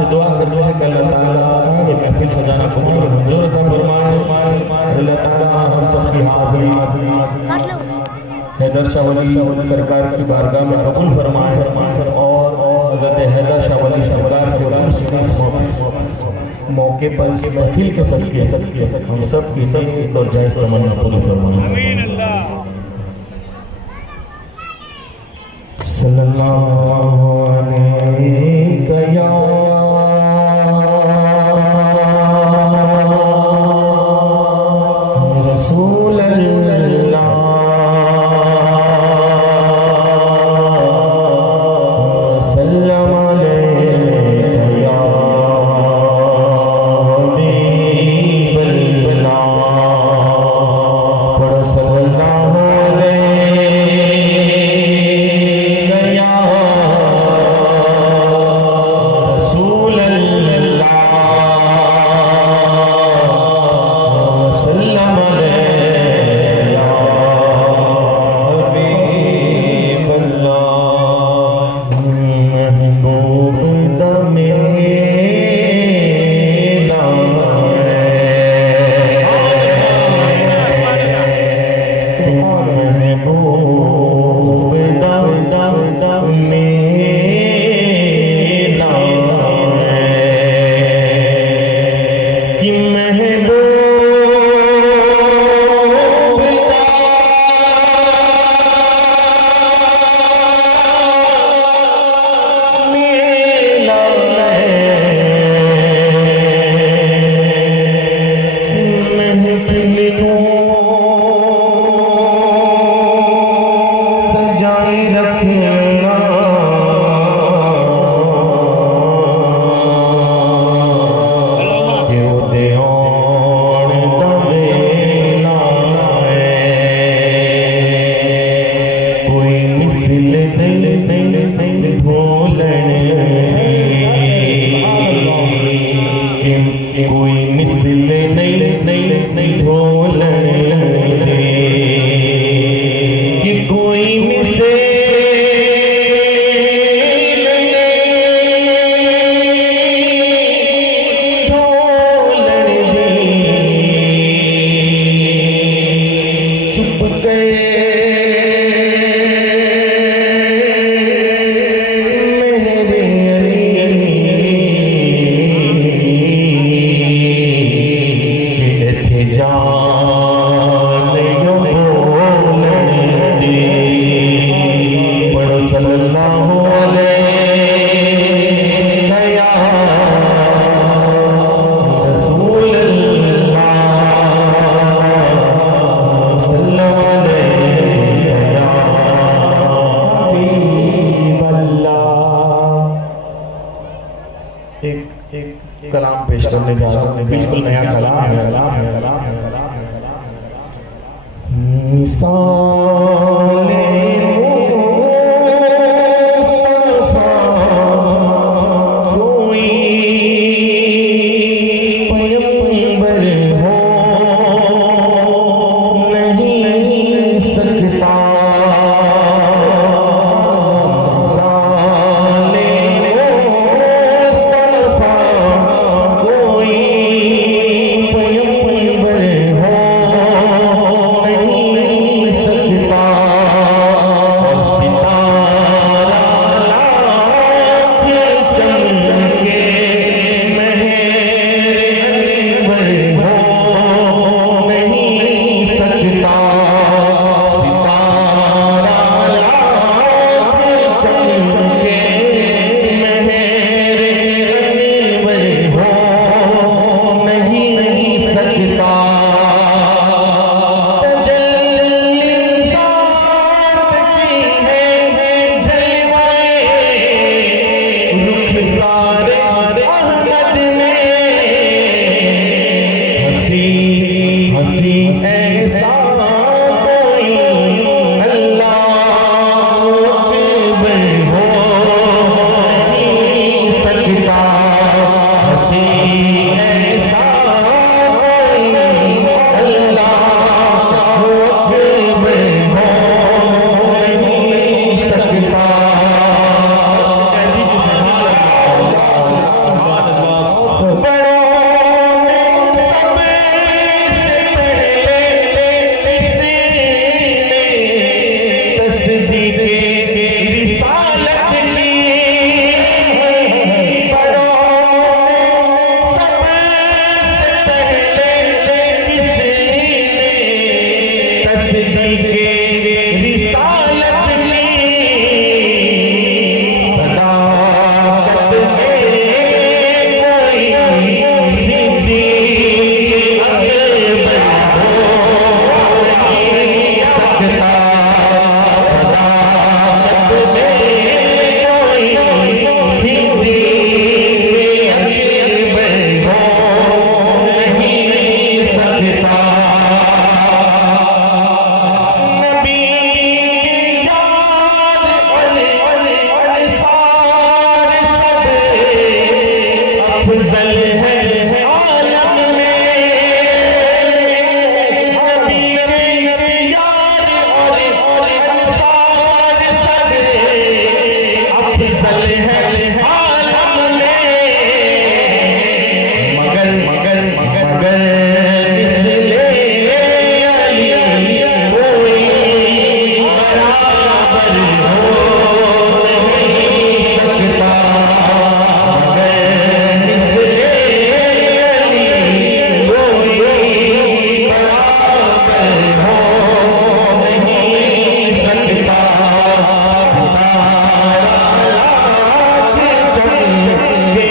سے دعا کرتے ہیں کہ اللہ تعالیٰ یہ محفل سجانا قبول اور منظور عطا فرمائے. اللہ تعالیٰ ہم سب کی حاضری حیدر شاہ ولی سرکار کی بارگاہ میں قبول فرمائے اور حضرت حیدر شاہ ولی سرکار کے عرص کے موقع پر اس محفل کے صدقے ہم سب کی نیک اور جائز تمنا قبول فرمائے. آمین. اللہ صلی اللہ علیہ یا رسول اللہ وسلم علیہ یا حبیب اللہ. پڑھ صلی اللہ کلام پیش کرنے جا رہا ہوں. بالکل نیا کلام ہے. مثال افضل ہے عالم میں نبی کے یار اور انصار سب افضل ہے عالم میں مگر مثل علی کوئی برابر ہو نہیں سکتا مگر مثل علی کوئی برابر ہو نہیں سکتا ستارہ لاکھ چمکے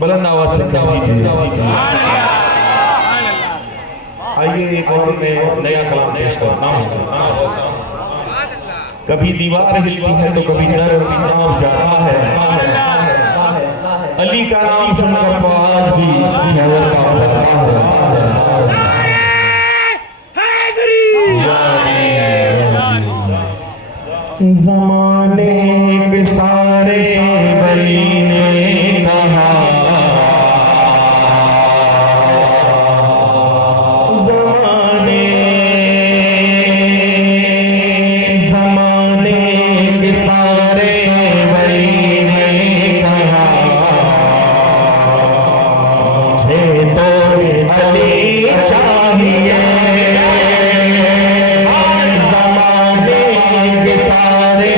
بلند آواز سے کہہ دیجیے. آئیے ایک اور میں نیا کلام پیش کرتا ہوں. کبھی دیوار ہلتی ہے تو کبھی در کانپ جاتا ہے. علی کا نام سن کر تو آج بھی خیبر کانپ جاتا ہے. زمانے کے سارے ولی نے کہا سارے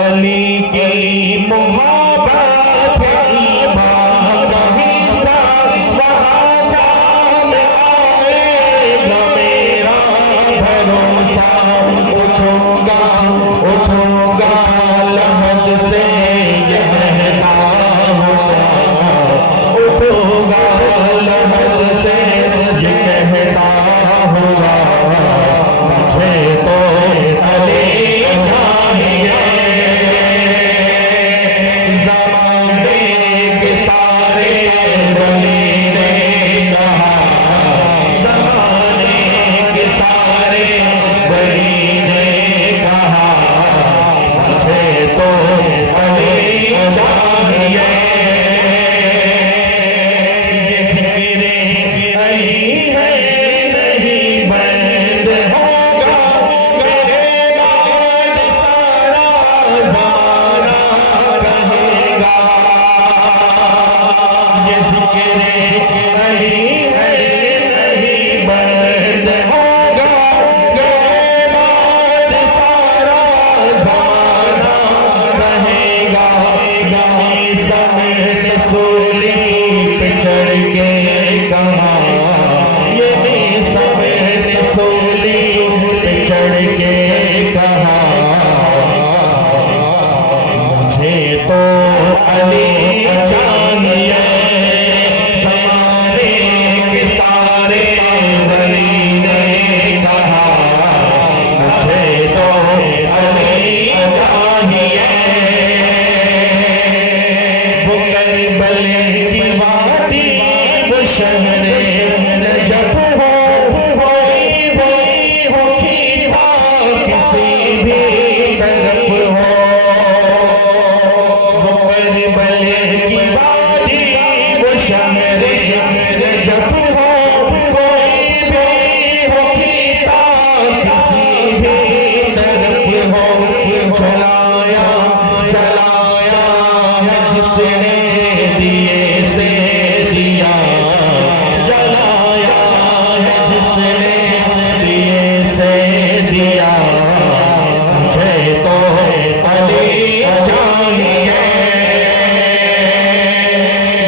علی کی محبت ایمان کا حصہ وہاں کام آئے گا میرا بھروسہ اٹھوں گا لحد سے یہ کہتا ہوا اٹھوں گا لحد سے یہ کہتا ہوا مجھے تو علی چاہیے زمانے کے سارے ولی نے کہا زمانے کے سارے ولی نے کہا مجھے تو علی چاہیے یہ ذکر علی ہے نہیں بند ہوگا میرے بعد سارا زمانہ کہے گا یہ ذکر علی ہے نہیں بند ہوگا میرے بعد سارا زمانہ کہے گا یہی سمجھ سولی پہ چڑھ کے کہا یہی سمجھ سولی پہ چڑھ کے کہا مجھے تو علی چاہیے زمانے کے سارے ولی نے کہا مجھے تو علی چاہیے وہ کربل کی وادی وہ شہر نجف ہوئی ہو کھیتا کسی بھی طرف ہو وہ کربل کی وادی وہ شہر نجف کوئی بھی ہو کھیتا کسی بھی طرف ہو چلایا ہے جس نے دیے سے دیا جلایا ہے جس نے دیے سے دیا مجھے تو علی چاہیے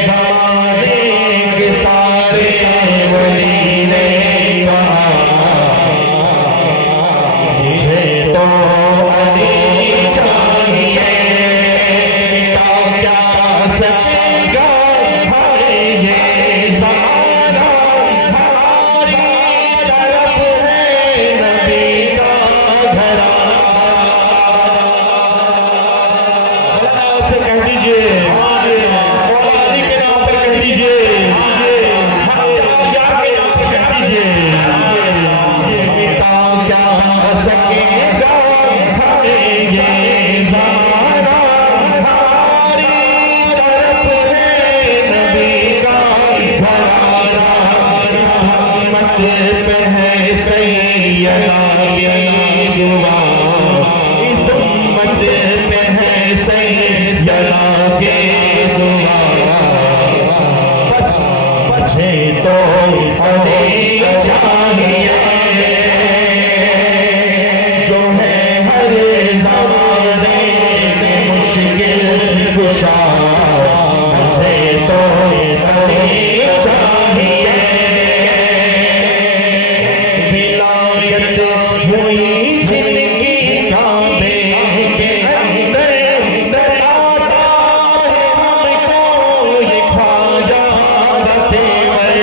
زمانے کے سارے ولی نے کہا مجھے تو علی چاہیے مٹا کیا سکے گا ہمیں یہ زمانہ ہماری طرف ہے نبی کا گھرانہ اللہ سے کہہ دیجئے مولا علی کے نام پر کہہ دیجئے ہم چار یار کے نام پر کہہ دیجئے مٹا کیا سکے گا ہمیں یہ زمانہ ہماری طرف ہے نبی کا گھرانہ اس امت پہ ہے سیدنا کی دعا اس امت پہ ہے سیدنا کی دعا بس مجھے تو علی چاہیے جو ہے ہر زمانے میں مشکل کشا مجھے تو علی چاہیے ولایت ہوئی جن کی کعبے کے اندر بتاتا ہے ہم کو یہ خواجہ کا تیور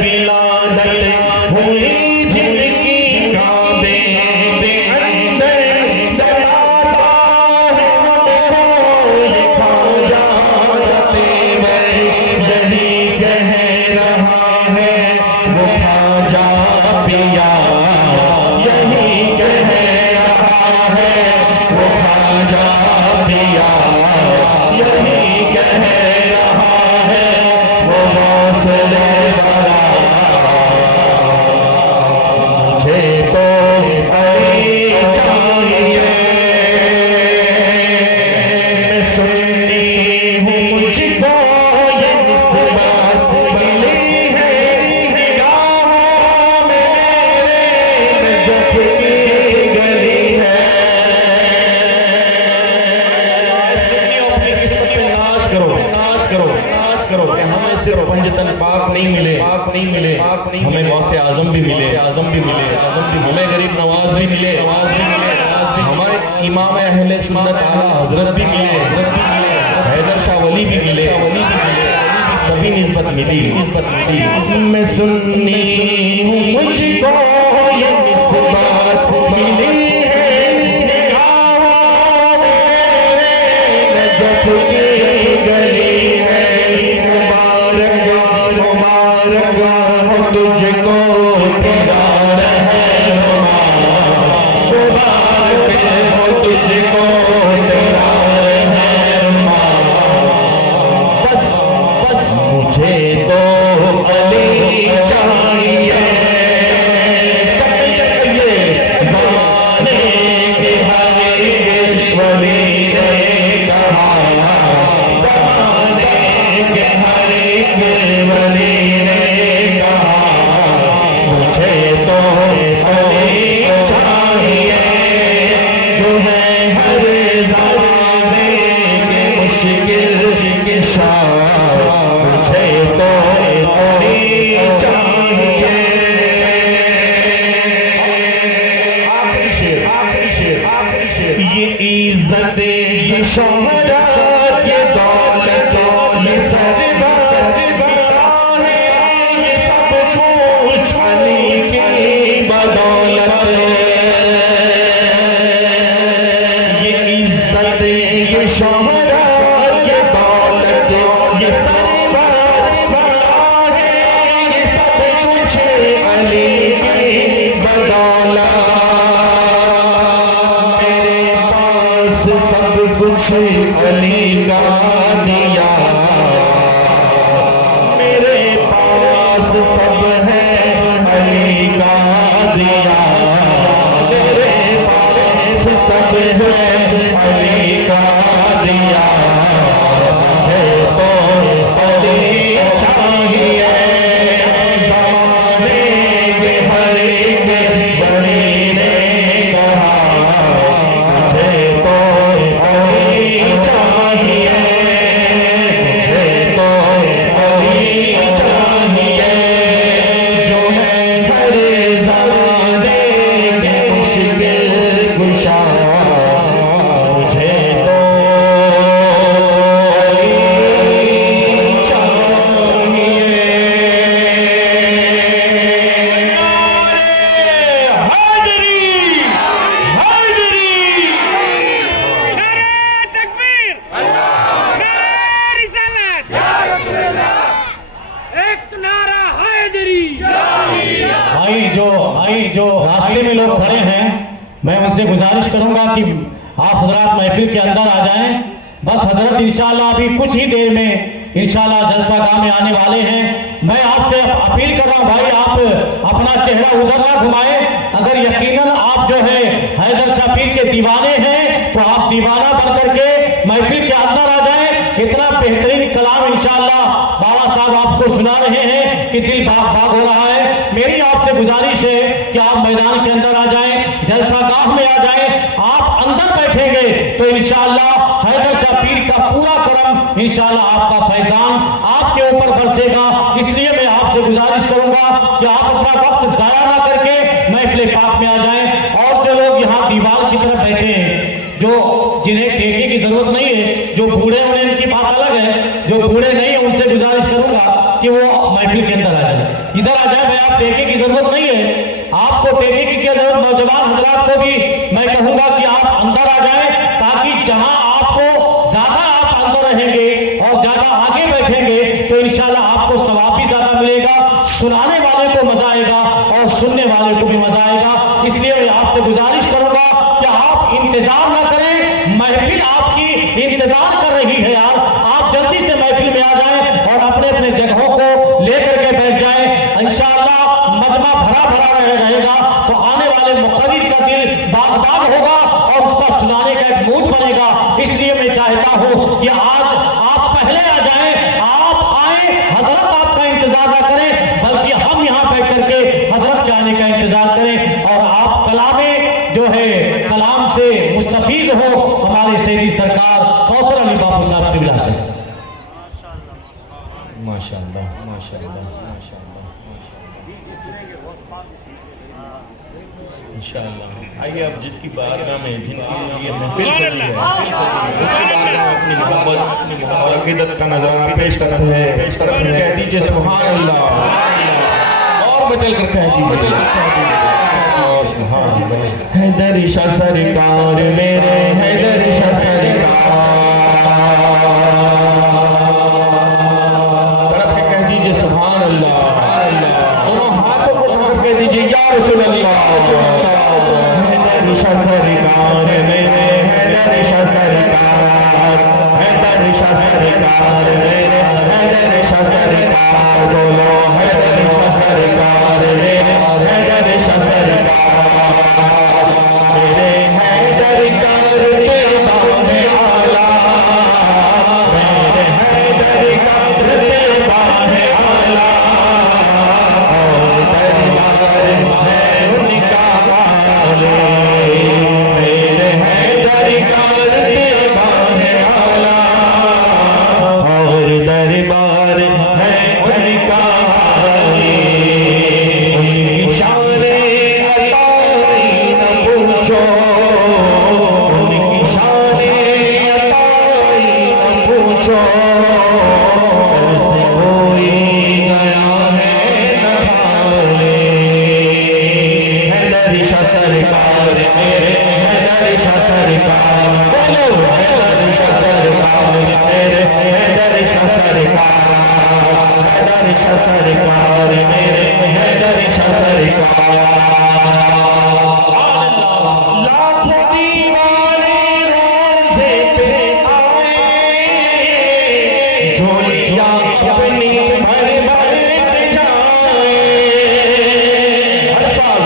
ولادت ہوئی جن کی کعبے کے اندر بتاتا ہے نہیں ملے ہمیں غوث اعظم بھی ملے ہمیں غریب نواز بھی ملے ہمارے امام اہل سنت اعلیٰ حضرت بھی ملے حیدر شاہ ولی بھی ملے سبھی نسبت ملی میں سنی ہوں مجھ کو یہ نسبت ملی ہے نجف کی گلی ہے مبارک ہو تجھ کو پیار ہے مبارک ہو تجھ کو مجھے تو علی چاہیے زمانے کے ہر ولی نے کہا زمانے کے ہر ولی نے کہا مجھے تو علی چاہیے جو ہے ہر زمانے کے مشکل کشا مجھے تو علی چاہیے آخری شعر یہ عزت یہ شہرت یہ دولت یہ سرور ہے یہ سب کچھ علی کی بدولت یہ عزت یہ شہرت یہ دولت یہ سرور ہے یہ سب کچھ علی کی بدولت میرے پاس سب کچھ علی کا دیا میرے پاس سب ہے علی کا دیا میرے پاس سب ہے علی کا دیا مجھے تو علی چاہیے زمانے کے ہر بڑی نے کہا مجھے تو علی چاہیے مجھے تو علی چاہیے جو ہے ہر زمانے کے مشکل کشا مجھے تو بھائی جو راستے میں لوگ کھڑے ہیں میں ان سے گزارش کروں گا کہ آپ حضرات محفل کے اندر آ جائیں بس حضرت انشاءاللہ ابھی کچھ ہی دیر میں انشاءاللہ جلسہ گاہ میں آنے والے ہیں میں آپ سے اپیل کر رہا ہوں بھائی آپ اپنا چہرہ ادھر نہ گھمائیں اگر یقیناً آپ جو ہے حیدر شاہ پیر کے دیوانے ہیں تو آپ دیوانہ بن کر کے محفل کے اندر آ جائیں اتنا بہترین کلام انشاءاللہ بابا صاحب آپ کو سنا رہے ہیں کہ دل باغ باغ ہو رہا ہے میری آپ سے گزارش ہے کہ آپ میدان کے اندر آ جائیں جلسہ گاہ میں آ جائیں آپ اندر بیٹھیں گے تو انشاءاللہ حیدر شاہ پیر کا پورا کرم انشاءاللہ آپ کا فیضان آپ کے اوپر برسے گا اس لیے میں آپ سے گزارش کروں گا کہ آپ اپنا وقت ضائع نہ کر کے محفل پاک میں آ جائیں اور جو لوگ یہاں دیوار کی طرف بیٹھے ہیں جو جنہیں ٹیکے کی ضرورت نہیں ہے جو بوڑھے ہیں ان کی بات الگ ہے جو بوڑھے نہیں ہیں ان سے گزارش کروں گا کہ وہ محفل کے اندر آ جائیں ادھر آ جائیں بھائی آپ ٹیکے کی ضرورت نہیں ہے آپ کو ٹیکے کی کیا ضرورت نوجوان حضرات کو بھی میں کہوں گا کہ آپ اندر آ جائیں تاکہ جہاں آپ کو زیادہ آپ اندر رہیں گے اور زیادہ آگے بیٹھیں گے تو انشاءاللہ آپ کو ثواب بھی زیادہ ملے گا سنانے والے کو مزہ آئے گا اور سننے والے کو بھی مزہ آئے گا اس لیے میں آپ سے گزارش کروں گا کہ آپ انتظار نہ کریں محفل آپ کی انتظار کر رہی ہے یار آپ جلدی سے محفل میں آ جائیں اور اپنے اپنے جگہوں کو لے کر کے بیٹھ جائیں انشاءاللہ مجمع بھرا رہے گا تو آنے والے مقرر کا دل باغ باغ ہوگا اور اس کا سنانے کا ایک موڈ بنے گا اس لیے میں چاہتا ہوں کہ آج آپ پہلے آ جائیں آپ آئیں حضرت آپ کا انتظار نہ کریں بلکہ ہم یہاں بیٹھ کر کے حضرت کے آنے کا انتظار کریں اور آپ کلام جو ہے کلام سے مستفیض ہو ہمارے سیدی سرکار کوثر علی باپو صاحب قبلہ سے ماشاءاللہ ماشاءاللہ انشاءاللہ آئیے اب جس کی بارگاہ میں جن کی یہ محفل سجی ہے ان کی بارگاہ میں اپنی محبت اور عقیدت کا نظرانہ پیش کرتے ہیں کہہ دیجئے سبحان اللہ اور بچل کر کہہ دیجئے حیدر شاہ سرکار میرے حیدر شاہ سرکار تڑپ کے کہہ دیجئے سبحان اللہ دونوں ہاتھوں کو اٹھا کر کہہ دیجئے یا رسول اللہ حیدر شاہ سرکار میرے حیدر شاہ سرکار حیدر شاہ سرکار میرے حیدر شاہ سرکار بولو حیدر شاہ سرکار میرے حیدر شاہ سرکار میرے حیدر کرتے باہ آلہ میرے حیدر کرتے باہ آلہ اور دربار ہے ان کا حالے میرے حیدر کرتے باہ آلہ اور دربار ہے ان کا حالے ان کی شان عطائی نہ پوچھو ان کی شان عطائی نہ پوچھو در سے کوئی گیا ہے نہ بھالے حیدر شاہ سرکار میرے حیدر شاہ سرکار بولو حیدر شاہ سرکار میرے حیدر شاہ سرکار حیدر شاہ سرکار میرے حیدر شاہ سرکار لاکھوں دیوانے روزے پہ آئے جھولیاں اپنی بھر بھر کے جائیں ہر سال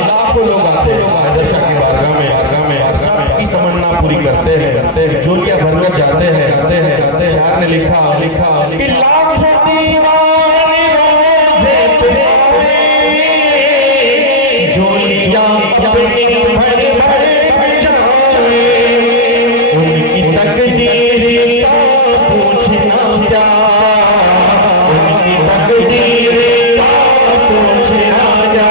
لاکھوں لوگ آتے ہیں حیدر شاہ کی بارگاہ میں سب کی تمنا پوری کرتے ہیں جھولیاں بھر کر جاتے ہیں شاعر نے لکھا کہ لاکھوں دیوانے روزے پہ آئے جھولیاں اپنی بھر بھر کے جائیں ان کی تقدیر کا پوچھنا کیا ان کی تقدیر کا پوچھنا کیا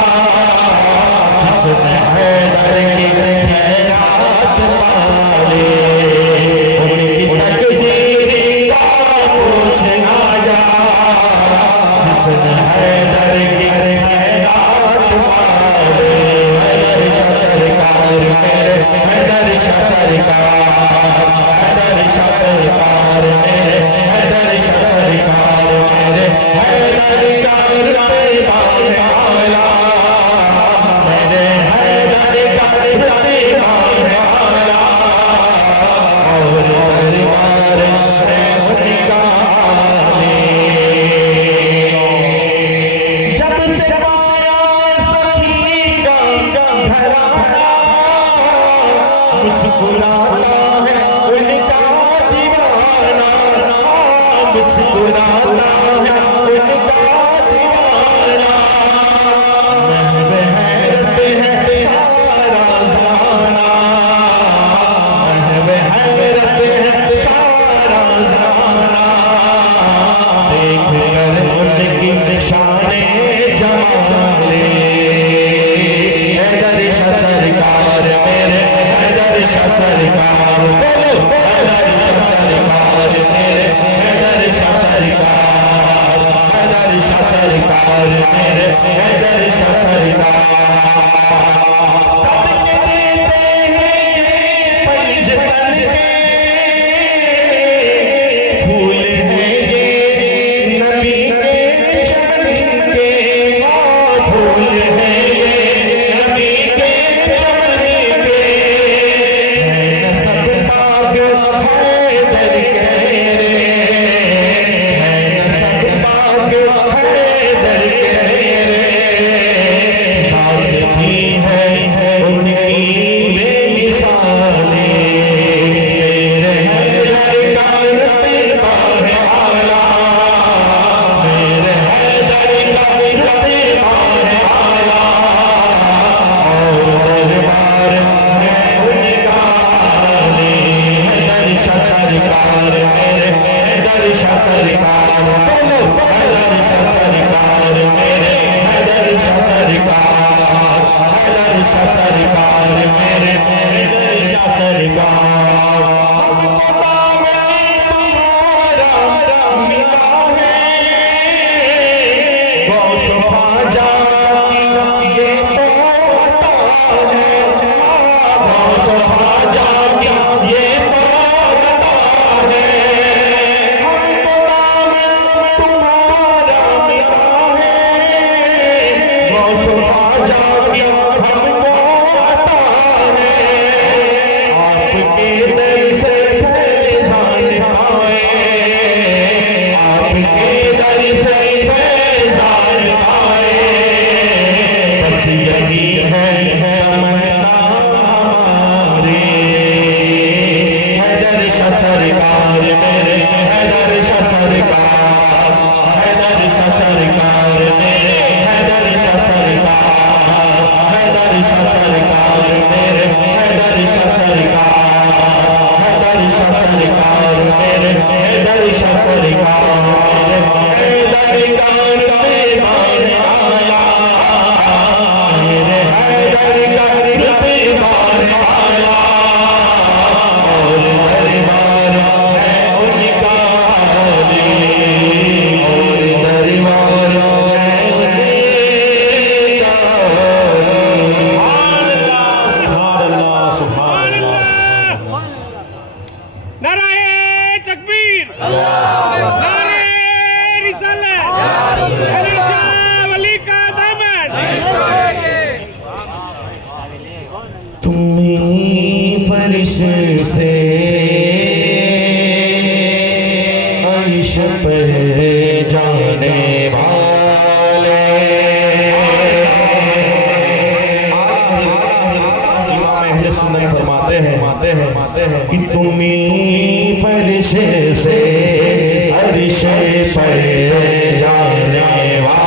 جس نے حیدر کی خیرات پالے ان کی تقدیر کا پوچھنا کیا جس نے حیدر کی خیرات پالے حیدر شاہ سرکار میرے حیدر شاہ سرکار حیدر شاہ سرکار میرے حیدر شاہ سرکار میرے حیدر کرتے باہ آلہ میرے حیدر کرتے باہ آلہ اور دربار ہے ان کا حالے جب سے پایا سخی کا گھرانہ مسکراتا ہے ان کا دیوانہ مسکراتا ہے ان کا دیوانہ محو حیرت ہے سارا زمانہ محو حیرت ہے سارا زمانہ دیکھ کر ان کی شان جمالے حیدر شاہ سرکار میرے حیدر شاہ سرکار بولو حیدر شاہ سرکار میرے حیدر شاہ سرکار حیدر شاہ سرکار میرے حیدر شاہ سرکار صدقے دیتے ہیں یہ پنج تن کے پھول ہیں یہ نبی کے چمن کے پھول ہیں یہ نبی کے چمن کے ہے نسب پاک حیدر کے رے ہے نسب پاک حیدر کے رے ساتھ بھی ہے ان کی بے مثالیں تمہیں فرش سے عرش پر جانے والے اہل سنت فرماتے ہیں کہ تمہیں فرش سے عرش پر جانے والے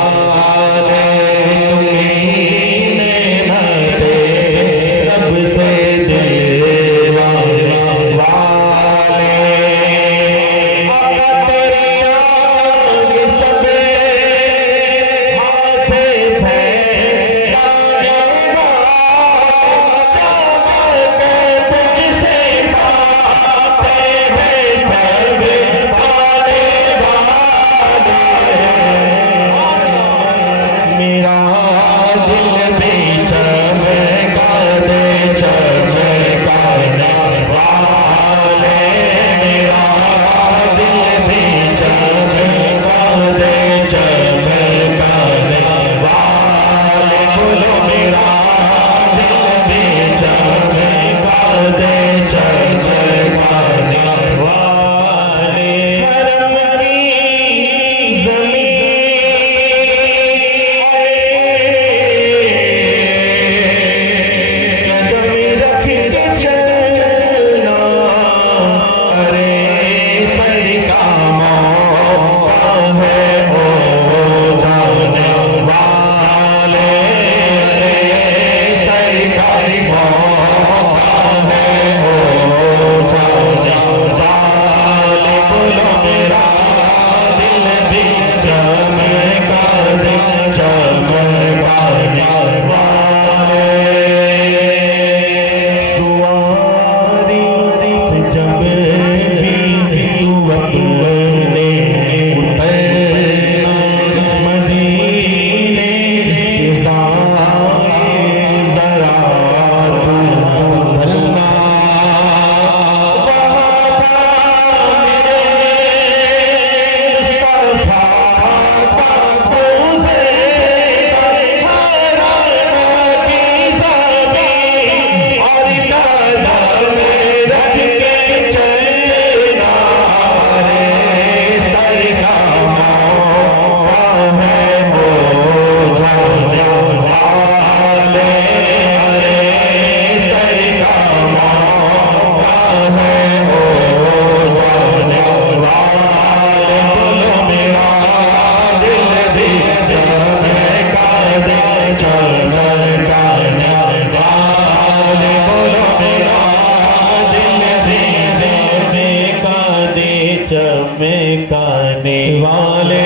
چمکانے والے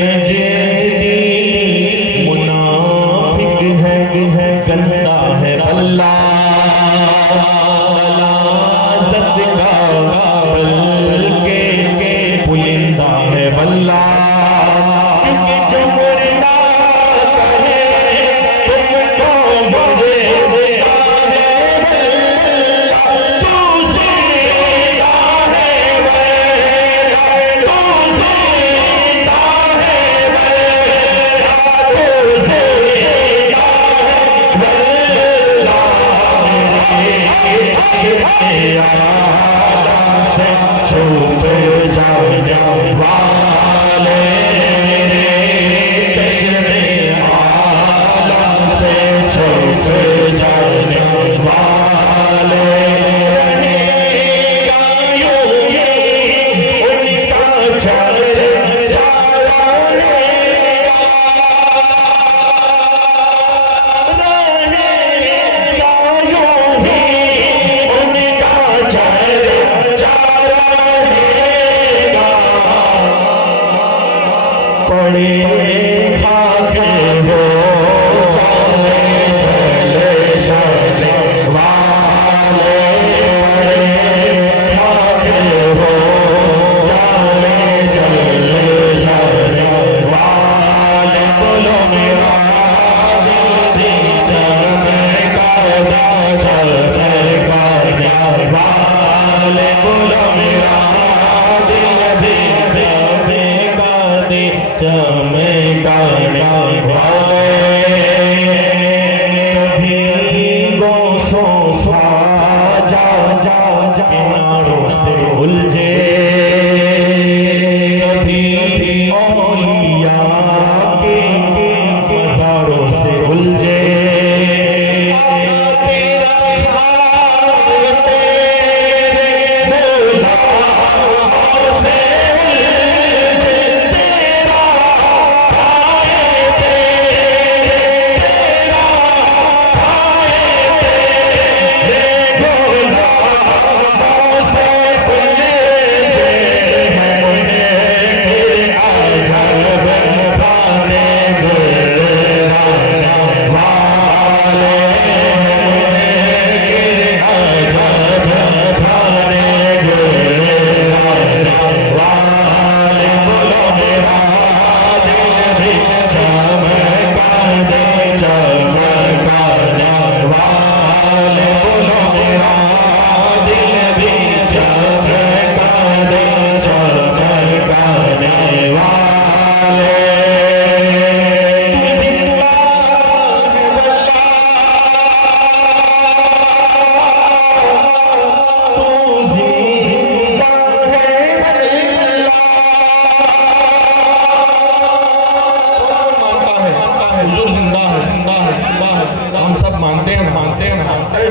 نجدی منافق ہے گندا ہے بلّہ لازت کا بلکہ پلندہ ہے بلّہ سے چھوٹ جاؤ والے میرے چشم آلہ سے چھوٹ جاؤ والے رہے گا یوں ان کا خاک ہو چلے چلے جا کناروں سے الجھے کبھی اولیاء کے مزاروں سے الجھے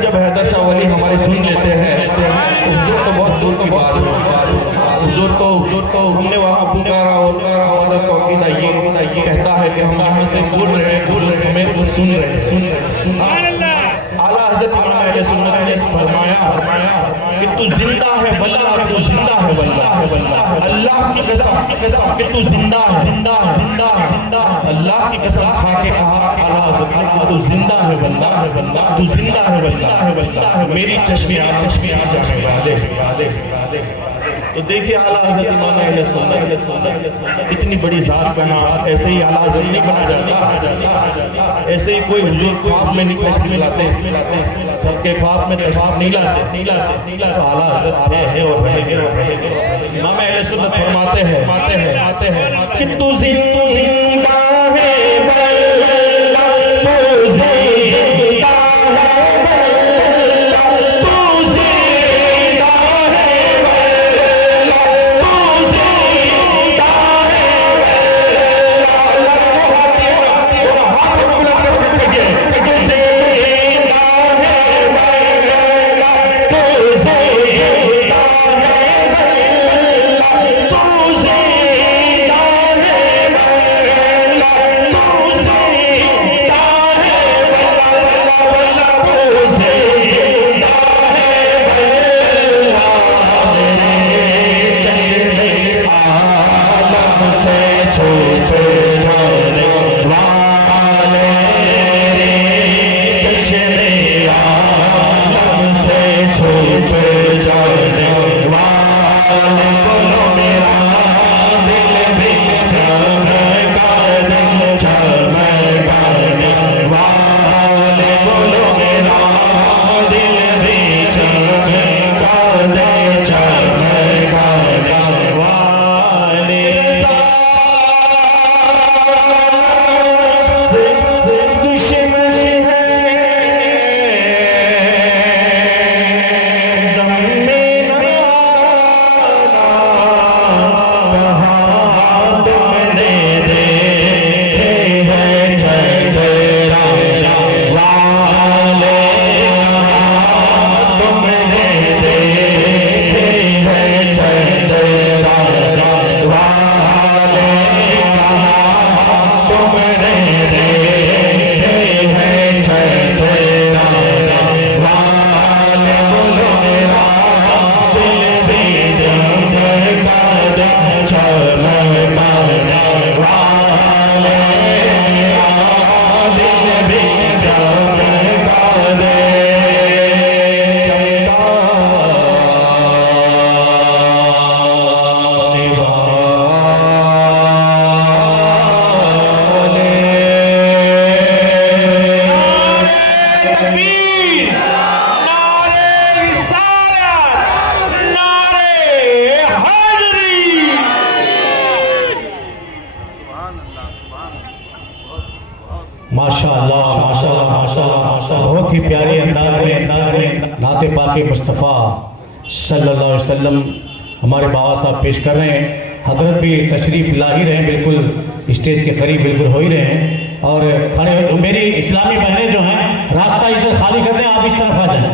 جب حیدر شاہ ولی ہمارے سن لیتے ہیں تو حضور تو بہت دور کی بات ہے. حضور تو ہم نے وہاں پکارا اور حضرت توقیدہ یہ کہتا ہے کہ ہم ہمیں سے دور رہے حضور ہمیں سن رہے. اعلیٰ حضرت امام اہل سنت نے فرمایا کہ تو زندہ ہے واللہ تو زندہ ہے واللہ اللہ کی قسم کہ تو زندہ ہے اللہ کی قسم کھا کے کہا اعلیٰ حضرت نے تو زندہ ہے واللہ تو زندہ ہے واللہ میری چشمی جانے والے. تو دیکھیں اعلیٰ حضرت امام اہل سنت اتنی بڑی ذات کا نام ایسے ہی اعلیٰ حضرت نہیں بنا جاتا. ایسے ہی کوئی حضور خواب میں نہیں تشریف لاتے سب کے خواب میں تشریف نہیں لاتے. اعلیٰ حضرت ہے اور رہیں گے. امام اہل سنت فرماتے ہیں کہ تو زندہ ہے ماشاءاللہ بہت ہی پیاری انداز میں نعت پاک مصطفیٰ صلی اللہ علیہ وسلم ہمارے بابا صاحب پیش کر رہے ہیں. حضرت بھی تشریف لا ہی رہے ہیں، بالکل اسٹیج کے قریب بالکل ہو ہی رہے ہیں. اور کھڑے میری اسلامی بہنیں جو ہیں راستہ ادھر خالی کر دیں، آپ اس طرف آ جائیں،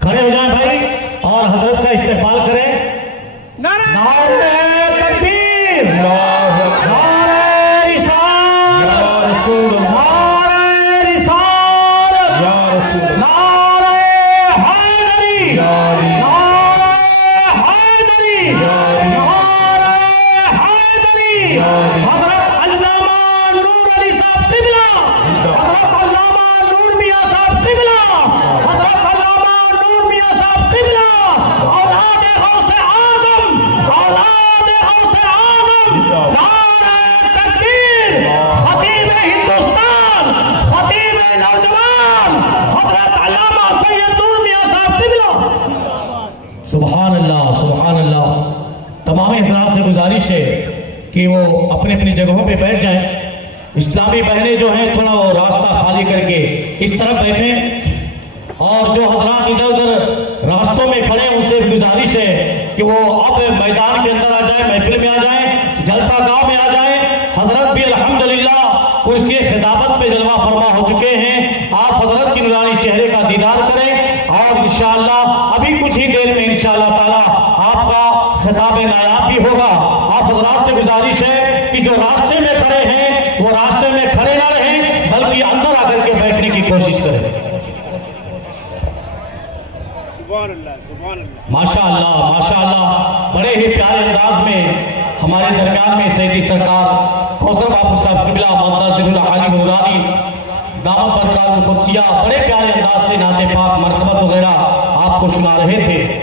کھڑے ہو جائیں بھائی اور حضرت کا استقبال کریں. نعرہ تکبیر، نعرہ رسالت، نعرہ رسالت، نعرہ حیدری، نعرہ حیدری، نعرہ حیدری. حضرت علامہ نور علی صاحب قبلہ، حضرت علامہ نور میاں صاحب قبلہ، حضرت علامہ نور میاں صاحب قبلہ، اولاد غوث اعظم، اولاد غوث اعظم. نعرہ تکبیر، خطیب ہندوستان، خطیب نوجوان، حضرت علامہ سید نور میاں صاحب قبلہ. سبحان اللہ، سبحان اللہ. تمام حضرات سے گزارش ہے کہ وہ اپنے اپنی جگہوں پہ بیٹھ جائیں. اسلامی بہنیں جو ہیں تھوڑا وہ راستہ خالی کر کے اس طرف بیٹھیں، اور جو حضرات ادھر ادھر راستوں میں کھڑے ہیں ان سے بھی گزارش ہے کہ وہ اب میدان کے اندر آ جائیں، محفل میں آ جائیں، جلسہ گاہ میں آ جائیں. حضرت بھی الحمدللہ کرسی خطابت پہ جلوہ فرما ہو چکے ہیں. آپ حضرت کی نورانی چہرے کا دیدار کریں اور انشاءاللہ ابھی کچھ ہی دیر میں انشاءاللہ تعالی آپ کا خطاب نایاب بھی ہوگا. آپ حضرات سے گزارش ہے کہ جو راستے میں کھڑے ہیں وہ راستے میں کھڑے نہ رہیں بلکہ اندر آ کر کے بیٹھنے کی کوشش کریں. ماشاء اللہ، ماشاء اللہ. بڑے ہی پیارے انداز میں ہمارے درمیان میں سیدی سرکار کوثر باپو صاحب قبلہ مدثر العالی نورانی دامت برکات القدسیہ بڑے پیارے انداز سے نعت پاک مرتبت وغیرہ آپ کو سنا رہے تھے.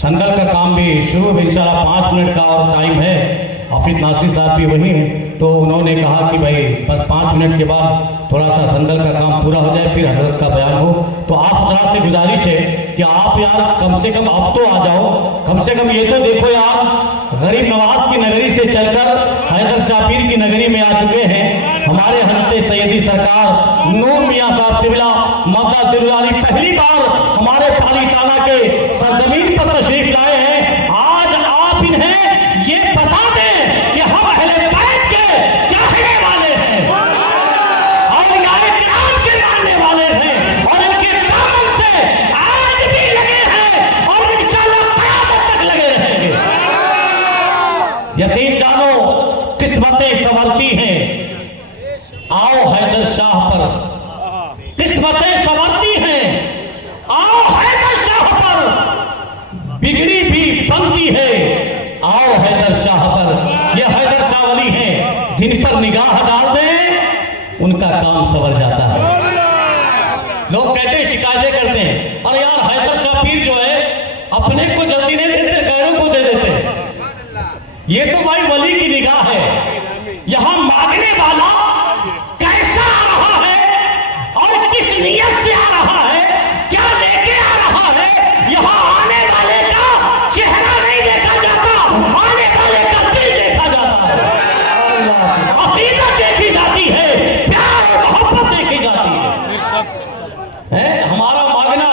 سنگل کا کام بھی شروع ہے انشاءاللہ. 5 منٹ کا اور ٹائم ہے. حافظ ناصر صاحب بھی وہی ہیں تو انہوں نے کہا کہ بھائی 5 منٹ کے بعد تھوڑا سا سنگل کا کام پورا ہو جائے پھر حضرت کا بیان ہو. تو آپ حضرات سے گزارش ہے کہ آپ یار کم سے کم اب تو آ جاؤ. کم سے کم یہ تو دیکھو یار، غریب نواز کی نگری سے چل کر حیدر شاہ پیر کی نگری میں آ چکے ہیں. ہمارے حضرت سیدی سرکار نور میاں صاحب قبلہ مدثر العالی پہلی بار ہمارے پالی تانا کے سرزمین پر تشریف لائے ہیں. آج آپ انہیں یہ بتا دیں کہ ہم اہل بیت کے چاہنے والے ہیں، اولیاء کرام کے ماننے والے ہیں، اور ان کے دامن سے آج بھی لگے ہیں اور انشاءاللہ قیامت تک لگے رہیں گے. یقین جانو قسمتیں سنورتی ہیں. آؤ حیدر شاہ پر، قسمتیں سنورتی ہیں. آؤ حیدر شاہ پر، بگڑی بھی بنتی ہے. آؤ حیدر شاہ پر. یہ حیدر شاہ ولی ہیں جن پر نگاہ ڈال دیں ان کا کام سنور جاتا ہے. لوگ کہتے ہیں، شکایتیں کرتے ہیں، اور یار حیدر شاہ پیر جو ہے اپنے کو جلدی نہیں دیتے، غیروں کو دے دیتے. یہ تو بھائی ولی کی نگاہ ہے. یہاں مانگنے والا کیسا آ رہا ہے اور کس نیت سے آ رہا ہے، کیا لے کے آ رہا ہے، یہاں آنے والے کا چہرہ نہیں دیکھا جاتا، آنے والے کا دل دیکھا جاتا ہے، عقیدت دیکھی جاتی ہے، پیار اور محبت دیکھی جاتی ہے. ہمارا مانگنا،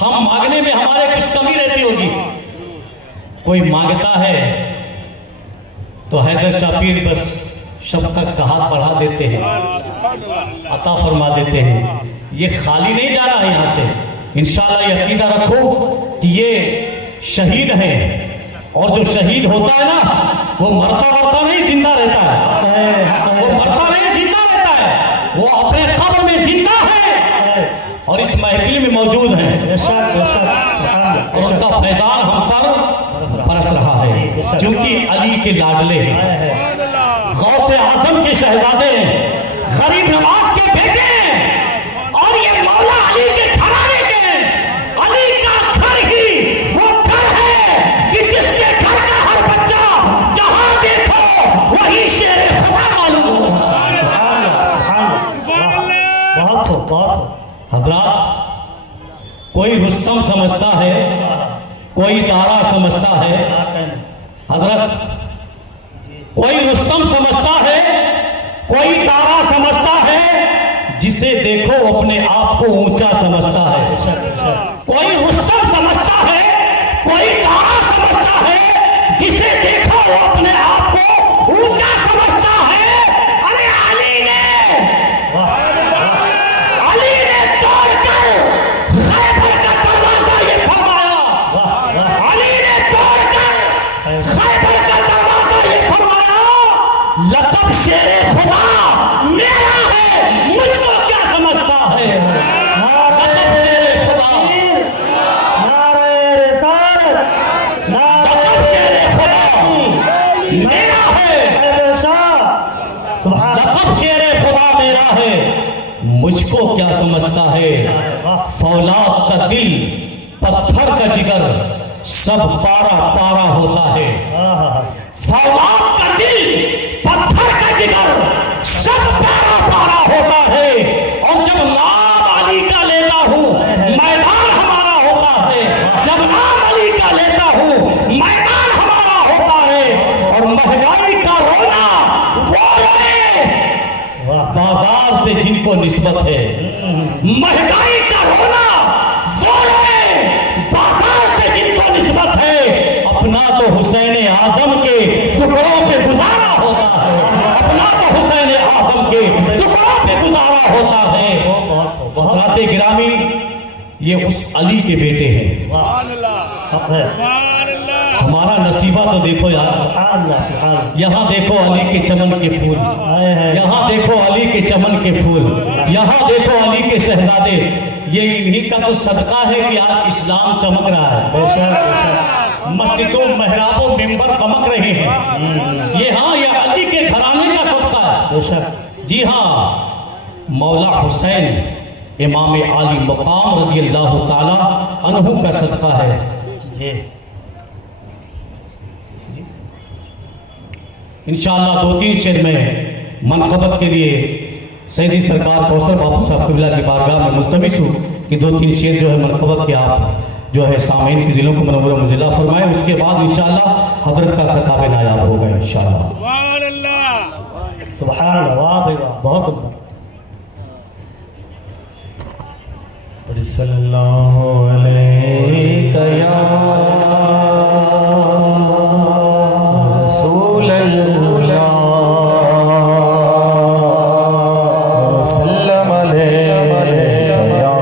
ہم مانگنے میں ہمارے کچھ کمی رہتی ہوگی. کوئی مانگتا ہے تو حیدر شاہ پیر بس شب تک کا ہاتھ بڑھا دیتے ہیں، عطا فرما دیتے ہیں. یہ خالی نہیں جانا ہے یہاں سے. انشاءاللہ یہ عقیدہ رکھو کہ یہ شہید ہیں، اور جو شہید ہوتا ہے نا وہ مرتا نہیں زندہ رہتا ہے. وہ مرتا نہیں زندہ رہتا ہے، وہ اپنے قبر میں زندہ ہے اور اس محفل میں موجود ہیں. اور ان کا فیضان ہم پر برس رہا ہے چونکہ علی کے لاڈلے ہیں، غوث اعظم کے شہزادے ہیں، غریب نواز کے بیٹے ہیں، اور یہ مولا علی کے گھرانے کے ہیں. علی کا گھر ہی وہ گھر ہے کہ جس کے گھر کا ہر بچہ جہاں دیکھو وہی شیر کوئی رستم سمجھتا ہے، کوئی تارا سمجھتا ہے، حضرت کوئی رستم سمجھتا ہے، کوئی تارا سمجھتا ہے، جسے دیکھو اپنے آپ کو اونچا سمجھتا ہے. کوئی رستم سمجھتا ہے، کوئی تارا سمجھتا ہے، جسے دیکھو وہ اپنے آپ کو اونچا سمجھتا ہے. ارے علی نے توڑ کر خیبر کا دروازہ یہ فرمایا، علی نے توڑ کر خیبر کا دروازہ یہ فرمایا، لقب شیر خدا میرا ہے، مجھ کو کیا سمجھتا ہے. لقب شیر خدا، لقب شیر خدا میرا ہے، لقب شیر خدا میرا ہے، مجھ کو کیا سمجھتا ہے. فولاد کا دل، پتھر کا جگر، سب پارا پارا ہوتا ہے. فولاد کا دل، پتھر کا جگر، سب پارا پارا ہوتا ہے. اور جب نام علی کا لیتا ہوں میدان ہمارا ہوتا ہے، جب نام علی کا لیتا ہوں میدان ہمارا ہوتا ہے. اور مہنگائی کا رونا وہ روئے بازار سے جن کو نسبت ہے، مہنگائی کا رونا وہ روئے بازار سے جن کو نسبت ہے. اپنا تو حسین اعظم کے ٹکڑوں پہ گزارا ہوتا ہے، اپنا تو حسین اعظم کے ٹکڑوں پہ گزارا ہوتا ہے. حضرات گرامی، یہ اس علی کے بیٹے ہیں. ہمارا نصیبہ تو دیکھو یار، یہاں دیکھو علی کے چمن کے پھول، یہاں دیکھو علی کے چمن کے پھول، یہاں دیکھو علی کے شہزادے. یہ انہی کا تو صدقہ ہے کہ آج اسلام چمک رہا ہے. مسجدوں، محرابوں، ممبر چمک رہے ہیں. یہ ہاں، یہ علی کے گھرانے کا صدقہ ہے. جی ہاں، مولا حسین امام عالی مقام رضی اللہ تعالی عنہ کا صدقہ ہے. انشاءاللہ 2-3 شعر میں منقبت کے لیے سیدی سرکار کوثر باپو صاحب قبلہ کی بارگاہ میں ملتمس ہوں کہ 2-3 شعر جو ہے منقبت کے آپ جو ہے سامعین کے دلوں کو منور و مجلہ فرمائیں. اس کے بعد انشاءاللہ حضرت کا خطاب نایاب ہوگا انشاءاللہ. سبحان اللہ، سبحان اللہ، واہ بھائی واہ، بہت عمدہ. صلی اللہ علیہ یا رسول اللہ، وسلم علیہ یا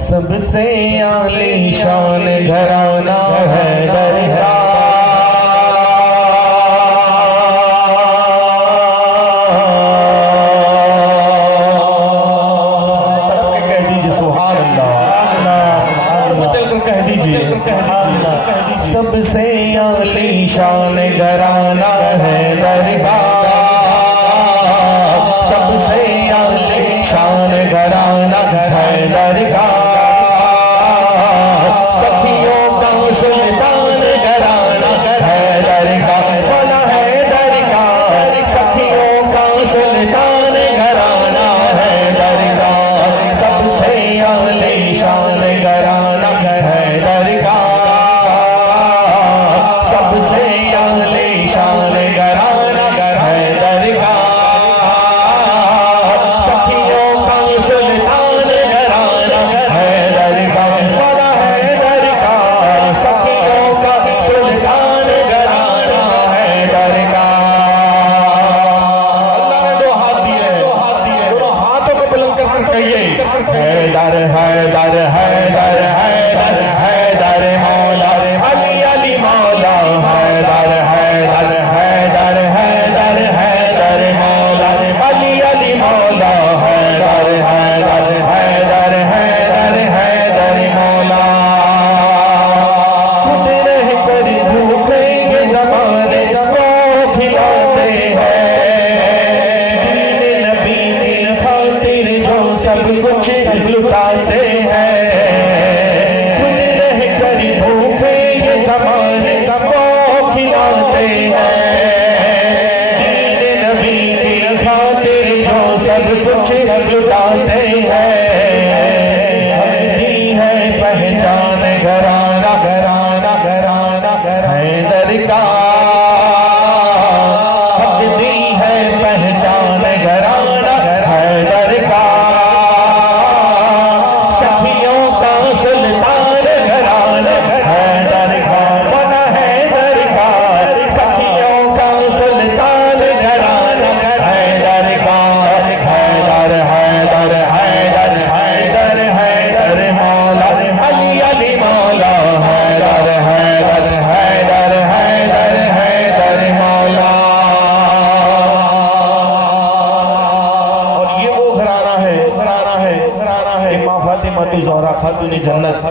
سب سے عالی شان گھرانہ ہے درگاہ. سب سے عالی شان گھرانہ ہے درگاہ، سب سے عالی شان گھرانہ ہے درگاہ. سخیوں کا سلطان گھرانہ ہے درگاہ، بنا ہے درگاہ. سخیوں کا سلطان گھرانہ ہے درگاہ، سب سے عالی شان گھرانہ ہے درگاہ. سب سے عالی شان گھرانہ ہے درگاہ. سخیوں کا سلطان گھرانہ ہے درگاہ، بنا ہے درگاہ. سخیوں کا سلطان گھرانہ ہے درگاہ. اللہ نے 2 ہاتھ دیے، دونوں ہاتھوں کو بلند کر کر کہیے حیدر حیدر حیدر حیدر حیدر مولا علی علی مولا. حیدر حیدر حیدر حیدر حیدر مولا علی علی مولا. حیدر حیدر حیدر حیدر حیدر مولا. خود رہ کر بھوکے یہ زمانے وہ کھلاتے ہیں، دین نبی کی خاطر جو سب کچھ لٹاتے ہیں. خود رہ کر بھوکے یہ زمانے وہ کھلاتے ہیں، دین نبی کی خاطر جو سب کچھ لٹاتے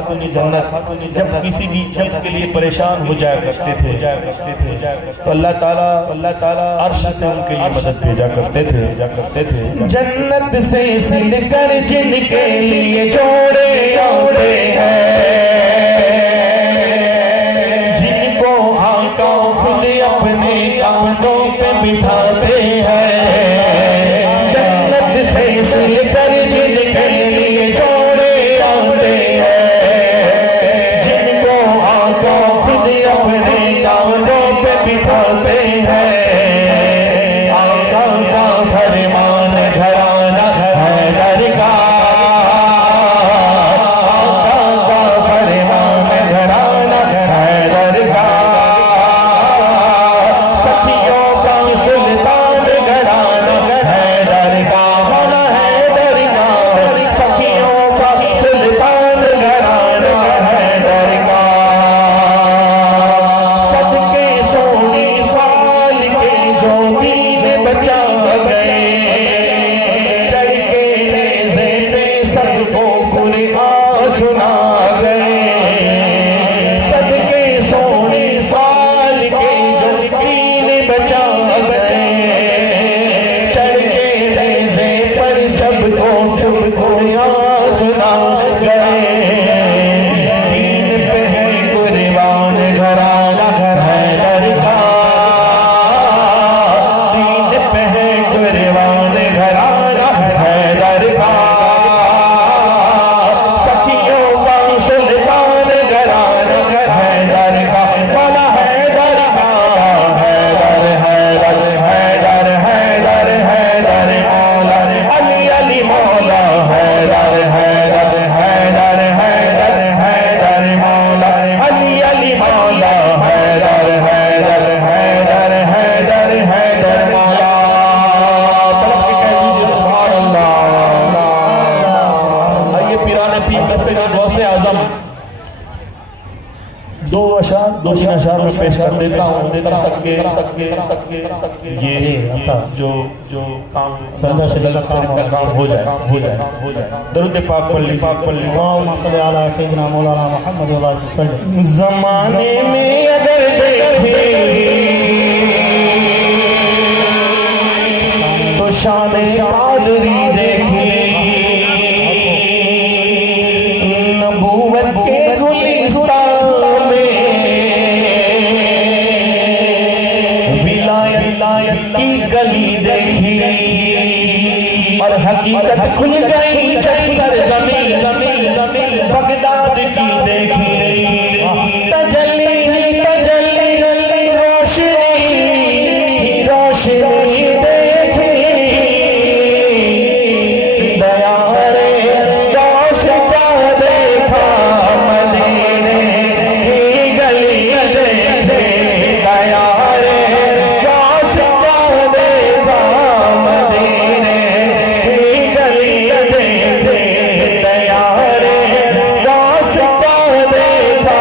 جنت جب کسی بھی چیز کے لیے پریشان ہو جایا کرتے تھے تو اللہ تعالیٰ عرش سے ان کے لیے مدد بھیجا کرتے تھے. جنت سے سل کر جن کے لیے جوڑے آتے ہیں، جن کو آقا خود اپنے کاندھوں پہ بٹھاتے ہیں. جنت سے سل کر جن کے لیے جوڑے آتے ہیں، جن کو آقا خود اپنے کاندھوں پہ بٹھاتے ہیں. آقا کا فرمان گھرانہ ہے درگاہ، آقا کا فرمان گھرانہ ہے درگاہ. سخیوں کا سلطان گھرانہ ہے درگاہ، مولا ہے درگاہ. سخیوں کا سلطان گھرانہ ہے درگاہ. صدقے سونی فال کے جو دین بچا گئے، چڑھ کے نیزے پہ سب کو قرآن سنا گئے. صدقے سونے فال کے جو دین بچا گئے، چڑھ کے نیزے پر سب کو قرآن سنا گئے. دین پہ ہے قربان گھرانہ ہے درگاہ، دین پہ ہے قربان گھرانہ ہے درگاہ. سخیوں کا سلطان گھرانہ ہے درگاہ، مولا ہے درگاہ. حیدر حیدر حیدر حیدر حیدر مولا علی علی مولا. حیدر حیدر حیدر حیدر حیدر مولا علی علی مولا. حیدر حیدر حیدر حیدر حیدر مولا. طلب کے کہہ دیجئے سبحان اللہ. آئیے پیران پیر دستے کی غوث اعظم دو تین اشعار میں پیش کر دیتا ہوں تک یہ جو کام سنجا سے کام ہو جائے. درود پاک پڑھ لیں. اللهم صل على سيدنا مولانا محمد وعلى آله وسلم. زمانے میں اگر دیکھیں تو شان قادری دیکھیں، نبوت کے گلستان میں ولایت کی گلی دیکھی، اور حقیقت کھل گئی جب سرزمین بغداد کی دیکھی. تجلی روشنی دیکھی، دیارے غوث کا دیکھا، مدینے کی گلی دیکھے. دیارے غوث کا دیکھا، مدینے کی گلی دیکھے. دیارے غوث کا دیکھا،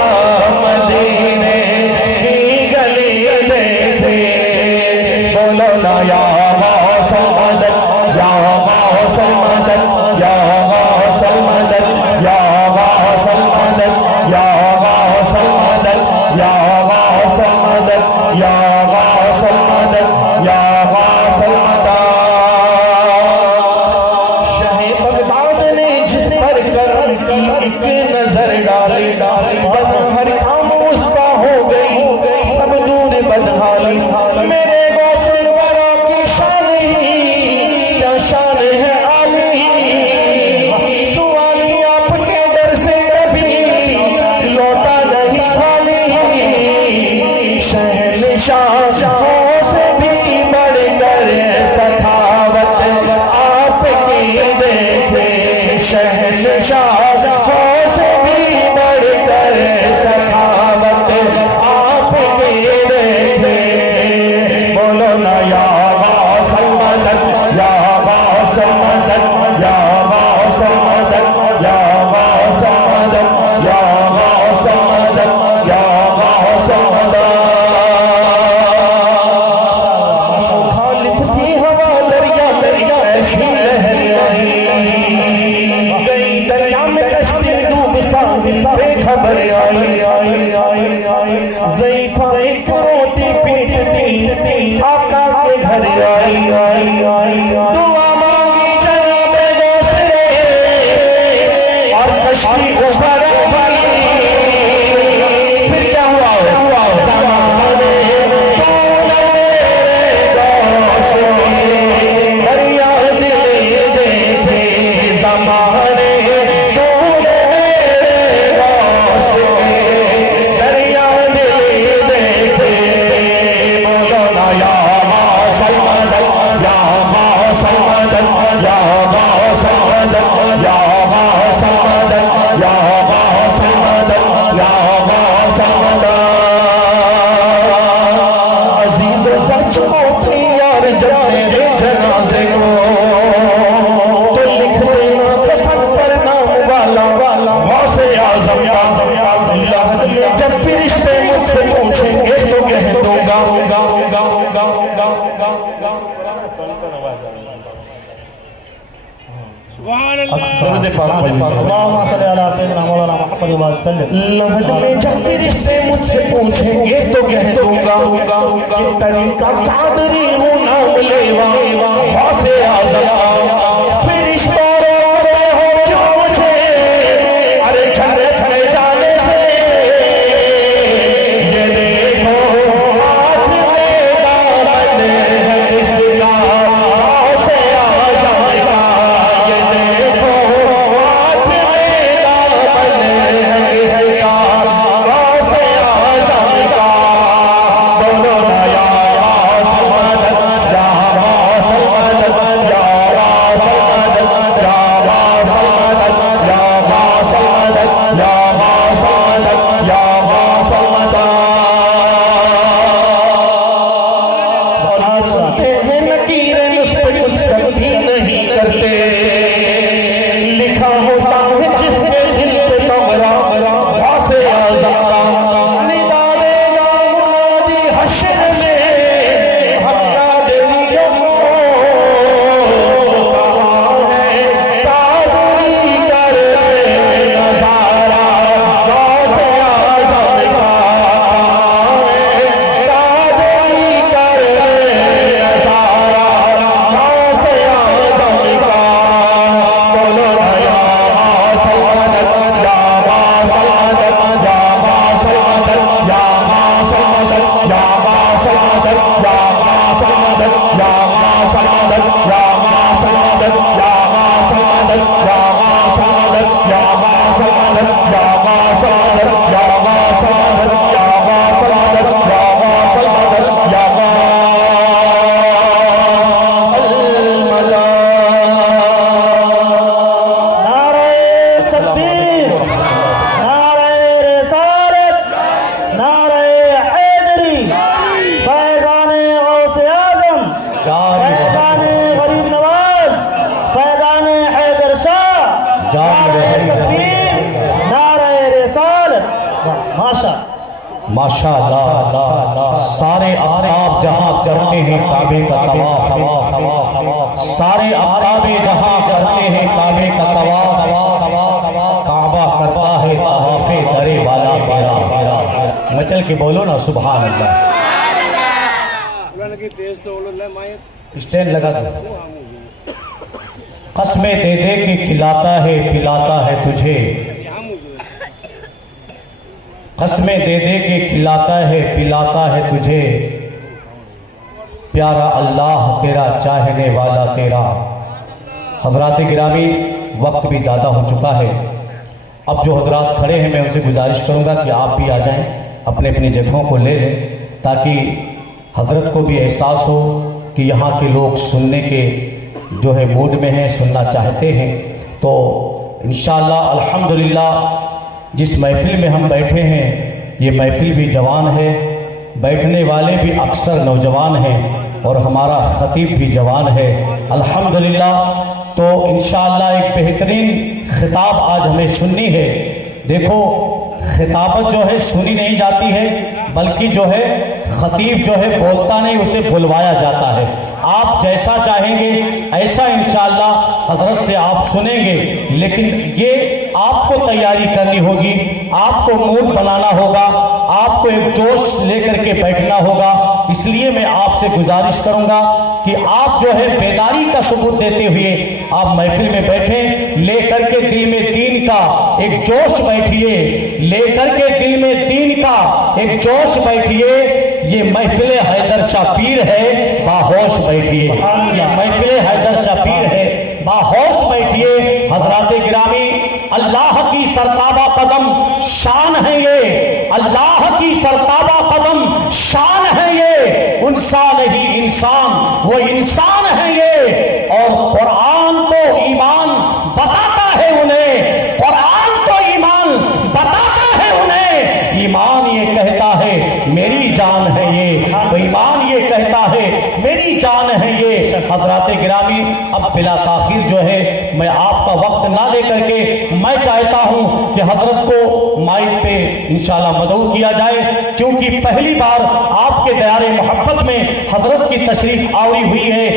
مدینے کی گلی دیکھے. بولو نا یا غوث المدد، یا غوث المدد، یا غوث المدد، یا غوث المدد، یا غوث المدد، یا غوث المدد، یا غوث المدد، یا غوث المدد. شاہ بغداد نے جس پر کرم کی ایک نظر ڈالی، ہر کام اس کا ہو گئی، سب دور بدحالی. میرے غوث الورا کی شان ہی کیا شان ہے عالی، سوالی آپ کے در سے کبھی لوٹا نہیں خالی. شہنشاہوں سے بھی بڑھ کر سخاوت آپ کی دیکھے. شہنشاہوں سے بھی بڑھ کر سخاوت آپ کی دیکھے. بولو نا یا غوث المدد، یا غوث المدد، یا غوث المدد، یا غوث المدد، یا غوث المدد، یا غوث المدد. ایک روٹی پیٹتی آقا کے گھر آئی دعا مانگی جناب غوث نے اور کشتی اوپر پھر کیا ہوا زمانے اللهم صل على سيدنا مولانا محمد وسلم. لحد میں جب فرشتے مجھ سے پوچھیں گے تو کہہ دوں گا کہ طریقہ قادری ہوں نام لیوا غوث اعظم فرشتوں روتے ہو جو مجھے ارے چھڑے چھڑے جانے سے یہ دیکھو ہاتھ میں دامن ہے کس کا غوث اعظم کا یہ دیکھو ماشاء اللہ سارے اقطاب جہاں کرتے ہیں کعبے کا طواف سارے اقطاب جہاں کرتے ہیں کعبے کا طواف کعبہ کرتا ہے طواف درے والا تیرا مچل کے بولو نا سبحان اللہ اسٹینڈ لگا دو قسمیں دے دے کے کھلاتا ہے پلاتا ہے تجھے قسمیں دے دے کے کھلاتا ہے پلاتا ہے تجھے پیارا اللہ تیرا چاہنے والا تیرا. حضرات گرامی وقت بھی زیادہ ہو چکا ہے. اب جو حضرات کھڑے ہیں میں ان سے گزارش کروں گا کہ آپ بھی آ جائیں اپنے اپنی جگہوں کو لے لیں تاکہ حضرت کو بھی احساس ہو کہ یہاں کے لوگ سننے کے جو ہے موڈ میں ہیں سننا چاہتے ہیں. تو انشاءاللہ الحمدللہ جس محفل میں ہم بیٹھے ہیں یہ محفل بھی جوان ہے بیٹھنے والے بھی اکثر نوجوان ہیں اور ہمارا خطیب بھی جوان ہے الحمدللہ. تو انشاءاللہ ایک بہترین خطاب آج ہمیں سننی ہے. دیکھو خطابت جو ہے سنی نہیں جاتی ہے بلکہ جو ہے خطیب جو ہے بولتا نہیں اسے بلوایا جاتا ہے. آپ جیسا چاہیں گے ایسا انشاءاللہ حضرت سے آپ سنیں گے لیکن یہ آپ کو تیاری کرنی ہوگی آپ کو موڈ بنانا ہوگا آپ کو ایک جوش لے کر کے بیٹھنا ہوگا. اس لیے میں آپ سے گزارش کروں گا کہ آپ جو ہے بیداری کا ثبوت دیتے ہوئے آپ محفل میں بیٹھیں. لے کر کے دل میں دین کا ایک جوش بیٹھیے, لے کر کے دل میں دین کا ایک جوش بیٹھیے. یہ محفل حیدر شاہ پیر ہے, باہوش بیٹھیے. یہ محفل حیدر شاہ پیر ہے, باہوش بیٹھیے. حضرات گرامی, اللہ کی سرتابہ قدم شان ہے یہ, اللہ کی سرتابہ قدم شان ہے یہ. انسان ہی انسان, وہ انسان ہے یہ. اور قرآن تو ایمان بتاتا ہے انہیں, قرآن تو ایمان بتاتا ہے انہیں. ایمان یہ کہتا ہے میری جان ہے یہ, تو ایمان یہ کہتا ہے میری جان ہے یہ. حضرات گرامی, اب بلا تاخیر جو ہے میں آپ کا وقت نہ لے کر کے میں چاہتا ہوں کہ حضرت کو مائک پہ انشاءاللہ مدعو کیا جائے, کیونکہ پہلی بار آپ کے دیار محبت میں حضرت کی تشریف آوری ہوئی ہے.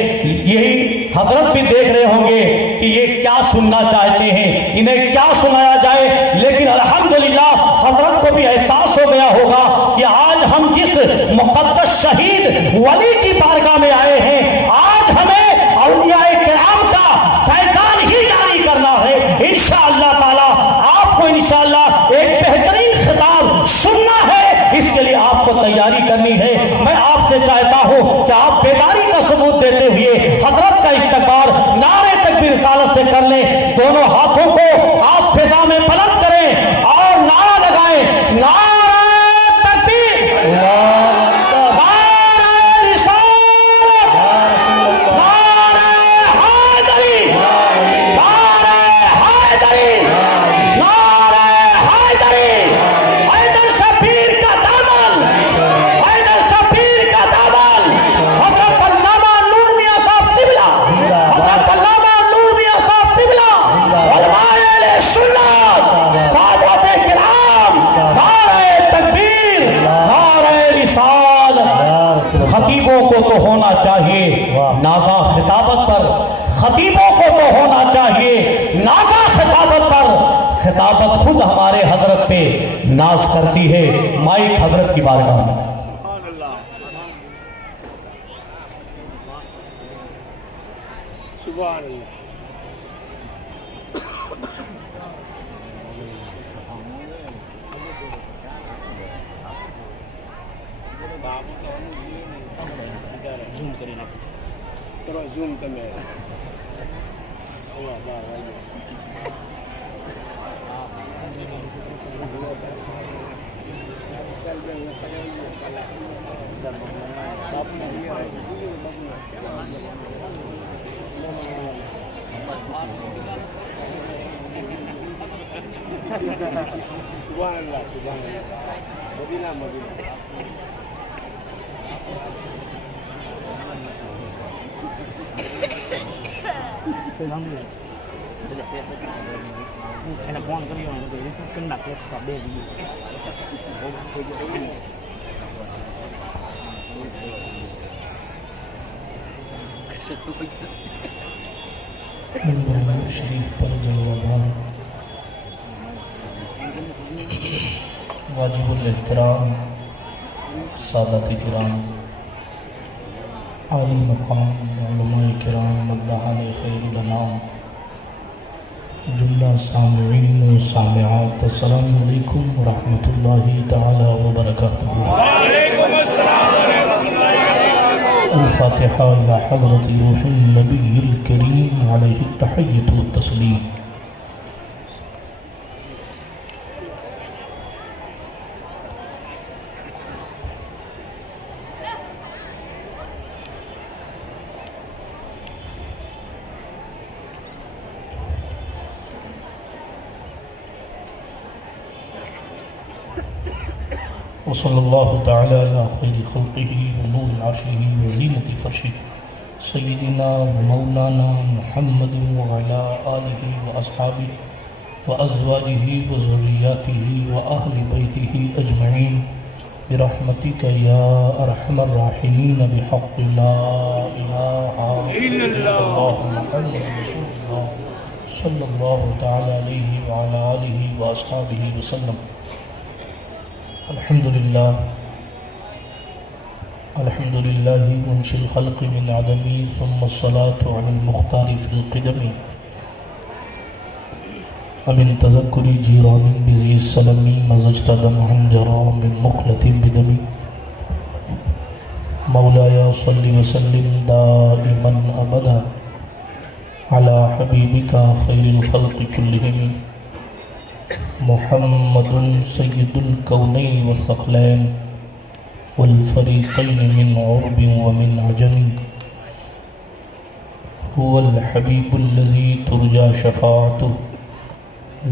یہی حضرت بھی دیکھ رہے ہوں گے کہ یہ کیا سننا چاہتے ہیں, انہیں کیا سنایا جائے. لیکن الحمدللہ حضرت کو بھی احساس ہو گیا ہوگا کہ آج ہم جس مقدس شہید ولی کی بارگاہ میں آئے ہیں, آج ہمیں اولیاء کرام کا فیضان ہی جاری کرنا ہے. انشاءاللہ تعالی آپ کو انشاءاللہ ایک بہترین خطاب سننا ہے, اس کے لیے آپ کو تیاری کرنی ہے. میں آپ سے چاہتا ہوں کہ آپ بیداری کا ثبوت دیتے ہوئے حضرت کا استقبال نعرے تکبیر رسالت سے کر لیں. دونوں ہاتھوں کو آپ فضا میں بلند کریں اور نعرہ لگائیں, نعرہ تکبیر, خطیبوں کو تو ہونا چاہیے نازا خطابت پر, خطیبوں کو تو ہونا چاہیے نازا خطابت پر. خطابت خود ہمارے حضرت پہ ناز کرتی ہے. مائک حضرت کی بارگاہ میں. سبحان اللہ. زوم کریں آپ, تھوڑا زوم کرنا ہے. سبحان اللہ, سبحان اللہ. مدینہ مدینہ. Saya nak kau yang ni kena kes kabel ni. شریف پر جلوہ واجب الاحترام سادات کرام, عالی مقام علماء کرام, مداحان خیر الانام, جملہ سامعین و سامعات, السلام علیکم ورحمۃ اللہ تعالی وبرکاتہ. وعلیکم السلام ورحمۃ اللہ. الفاتحہ الی حضرت روح النبی الکریم علیہ التحیۃ والتسلیم. وصلی اللہ تعالی علی خیر خلقہ ونور عرشہ وزینۃ فرشہ سیدنا مولانا محمد وعلی آلہ واصحابہ وازواجہ وذریاتہ واہل بیتہ اجمعین برحمتک یا ارحم الراحمین بحق لا الہ الا اللہ محمد رسول اللہ صلی اللہ تعالی علیہ وعلی آلہ واصحابہ وسلم. الحمد لله منشئ الخلق من عدم ثم الصلاة على المختار في القدم ومن تذكر جيران بذي السلم مزجت دمعا جرى من مقلة بدم مولاي صل وسلم دائما أبدا على حبيبك خير الخلق كلهم محمد سيد الكونين والثقلين والفريقين من عرب ومن عجم هو الحبيب الذي ترجى شفاعته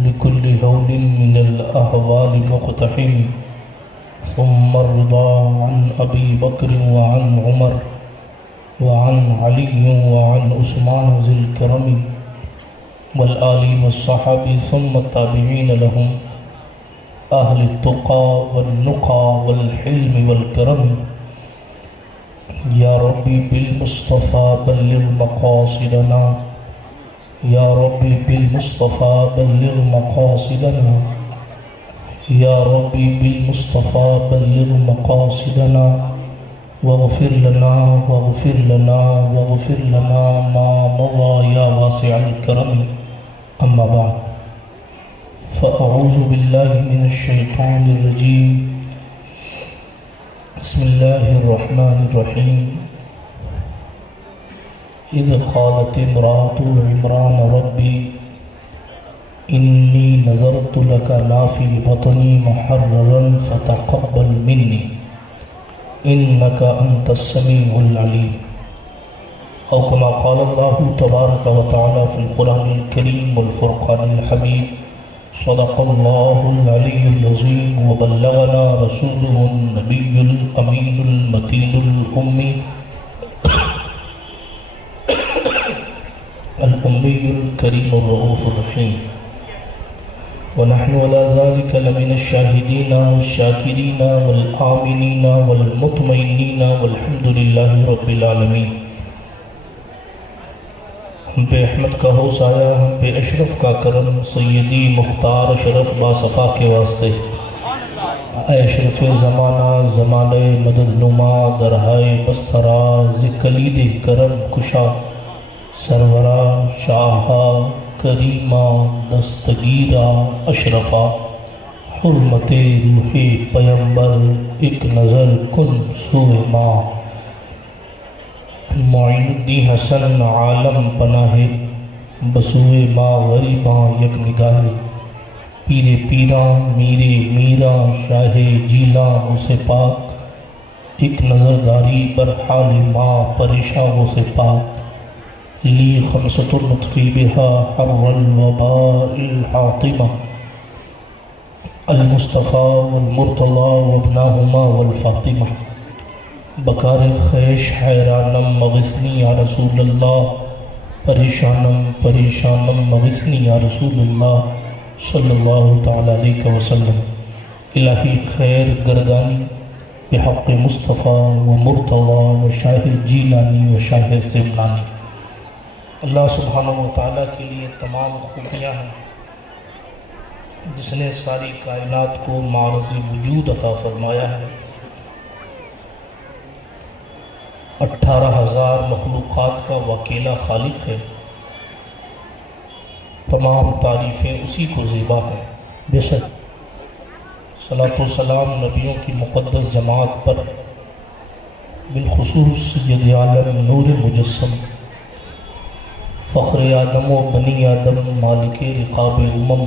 لكل هول من الأهوال مقتحم ثم الرضا عن أبي بكر وعن عمر وعن علي وعن عثمان ذي الكرم والآل والصحابة ثم التابعين لهم أهل التقى والنقى والحلم والكرم يا ربي بالمصطفى بلغ مقاصدنا يا ربي بالمصطفى بلغ مقاصدنا يا ربي بالمصطفى بلغ مقاصدنا واغفر لنا واغفر لنا واغفر لنا ما مضى يا واسع الكرم أما بعد فأعوذ بالله من الشيطان الرجيم بسم الله الرحمن الرحيم إذ قالت امرأة عمران ربي إني نذرت لك ما في بطني محررا فتقبل مني إنك أنت السميع العليم أو كما قال الله تبارك وتعالى في القرآن الكريم والفرقان الحميد صدق الله العلي العظيم وبلغنا رسوله النبي الأمين المتين الأمي الكريم الرؤوف الرحيم ونحن على ذلك لمن الشاهدين والشاكرين والآمنين والمطمئنين والحمد لله رب العالمين ہم پہ احمد کا ہو سایہ، ہم پہ اشرف کا کرم، سیدی مختار اشرف باصفا کے واسطے اے اشرف زمانہ زمانہ مدد نما درہائے بسترا ذکلید کرم کشا سرورا شاہا کریمہ دستگیرہ اشرفا حرمت روح پیمبر ایک نظر کن سوئے ماں معین الدین حسن عالم پناہ بسوئے ماں غریباں یک نگاہ پیر پیراں میرے میراں شاہ جیلاں اسے پاک ایک نظر داری برحال ماں پریشاں سے پاک لی خمسۃ النطفی بہا حر الوباء الحاطمہ المصطفیٰ والمرتضی وابناہما والفاطمہ بکار خیش حیرانم مغثنی یا رسول اللہ پریشانم پریشانم مغثنی یا رسول اللہ صلی اللہ تعالی علیہ وسلم الہی خیر گردانی بحق مصطفیٰ و مرتضی و شاہ جیلانی و شاہ سمنانی۔ اللہ سبحانہ و تعالیٰ کے لیے تمام خوبیاں ہیں، جس نے ساری کائنات کو معرض وجود عطا فرمایا ہے، 18,000 مخلوقات کا وکیلا خالق ہے، تمام تعریفیں اسی کو زیبا ہیں۔ بے شک صلاۃ و سلام نبیوں کی مقدس جماعت پر، بالخصوص سید عالم نور مجسم فخر آدم و بنی آدم مالک رقاب امم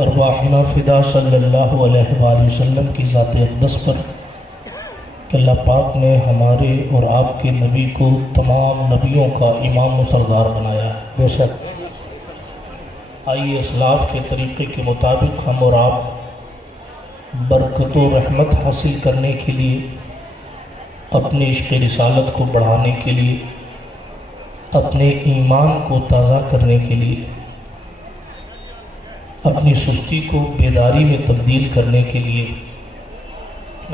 ارواحنا فدا صلی اللہ علیہ وآلہ وسلم کی ذات اقدس پر کہ اللہ پاک نے ہمارے اور آپ کے نبی کو تمام نبیوں کا امام و سردار بنایا ہے۔ بے شک آئیے اسلاف کے طریقے کے مطابق ہم اور آپ برکت و رحمت حاصل کرنے کے لیے، اپنے عشق رسالت کو بڑھانے کے لیے، اپنے ایمان کو تازہ کرنے کے لیے، اپنی سستی کو بیداری میں تبدیل کرنے کے لیے،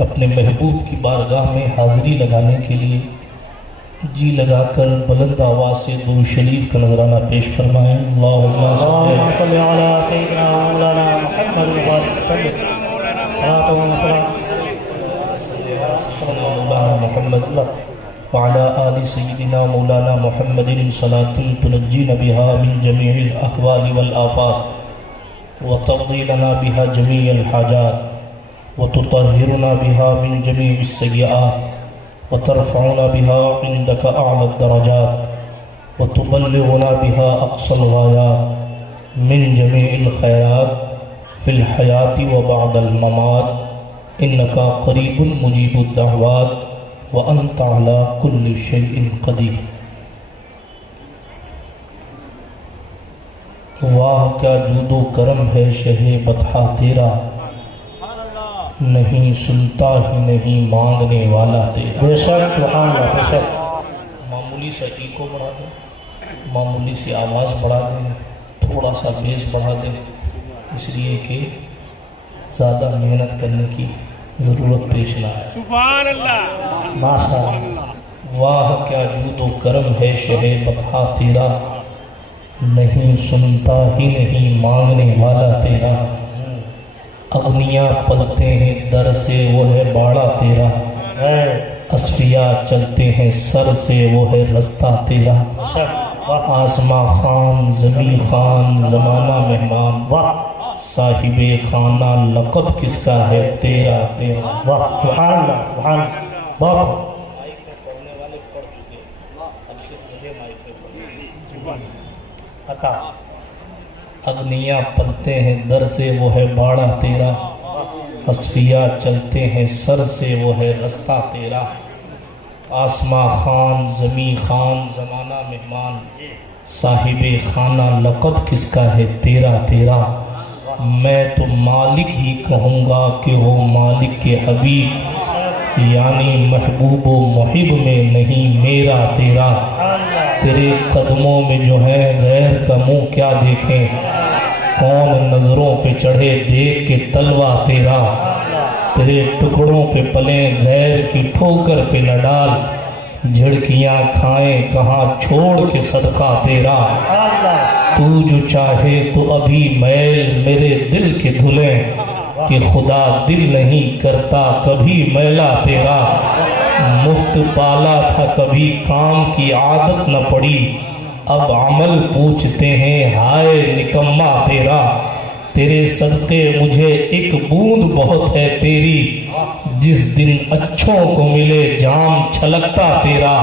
اپنے محبوب کی بارگاہ میں حاضری لگانے کے لیے جی لگا کر بلند آواز سے درود شریف کا نذرانہ پیش فرمائیں۔ اللہم صل علی سیدنا مولانا محمد وسلم۔ مولانا محمد وعلى آل سيدنا مولانا محمد صلاة تنجينا بها من جميع الأهوال والآفات وتقضي لنا بها جميع الحاجات وتطهرنا بها من جميع السيئات وترفعنا بها عندك أعلى الدرجات وتبلغنا بها أقصى الغايات من جميع الخيرات في الحياة وبعد الممات إنك قريب مجيب الدعوات وأنت على كل شيء قدير۔ واہ کیا جود و کرم ہے شہ بطحہ تیرا، نہیں سنتا ہی نہیں مانگنے والا تیرا۔ بے شک سبحان اللہ، بے شک۔ معمولی سا ایکو بڑھا دیں، معمولی سی آواز بڑھا دیں، تھوڑا سا بیس بڑھا دیں، اس لیے کہ زیادہ محنت کرنے کی ضرورت پیش نہ ہے۔ سبحان اللہ، ماشاء اللہ۔ واہ کیا جود و کرم ہے شہ بطحہ تیرا، نہیں سنتا ہی نہیں مانگنے والا تیرا۔ اغنیاء پلتے ہیں در سے وہ ہے باڑا تیرا، اصفیاء چلتے ہیں سر سے وہ ہے رستہ تیرا۔ آسماں خان زمیں خان زمانہ مہمان، صاحب خانہ لقب کس کا ہے تیرا تیرا۔ واہ سبحان اللہ، سبحان اللہ، بہت عطا۔ اغنیاء پلتے ہیں در سے وہ ہے باڑا تیرا، اصفیاء چلتے ہیں سر سے وہ ہے رستہ تیرا۔ آسماں خان زمیں خان زمانہ مہمان، صاحب خانہ لقب کس کا ہے تیرا تیرا۔ میں تو مالک ہی کہوں گا کہ ہو مالک کے حبیب، یعنی محبوب و محب میں نہیں میرا تیرا۔ تیرے قدموں میں جو ہے غیر کا منہ کیا دیکھیں، کون نظروں پہ چڑھے دیکھ کے تلوا تیرا۔ تیرے ٹکڑوں پہ پلیں غیر کی ٹھوکر پہ نہ ڈال، جھڑکیاں کھائیں کہاں چھوڑ کے صدقہ تیرا۔ تو جو چاہے تو ابھی میل میرے دل کے دھلیں، کہ خدا دل نہیں کرتا کبھی میلا تیرا۔ مفت پالا تھا کبھی کام کی عادت نہ پڑی، اب عمل پوچھتے ہیں ہائے نکما تیرا۔ تیرے صدقے مجھے ایک بوند بہت ہے تیری، جس دن اچھوں کو ملے جام چھلکتا تیرا۔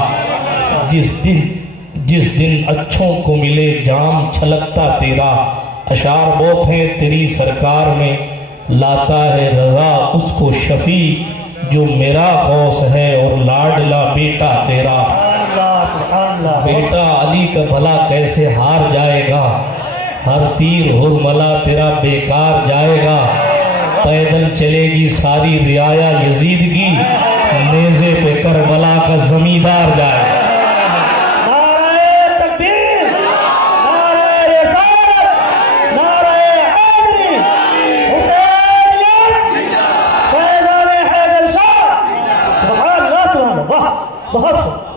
جس دن اچھوں کو ملے جام چھلکتا تیرا۔ اشعار بہت ہیں تیری سرکار میں، لاتا ہے رضا اس کو شفیع جو میرا غوث ہے اور لاڈلا بیٹا تیرا۔ بیٹا علی کا بھلا کیسے ہار جائے گا، ہر تیر ہرملا تیرا بیکار جائے گا۔ پیدل چلے گی ساری رعایا یزید کی، نیزے پہ کربلا کا زمیندار جائے گا۔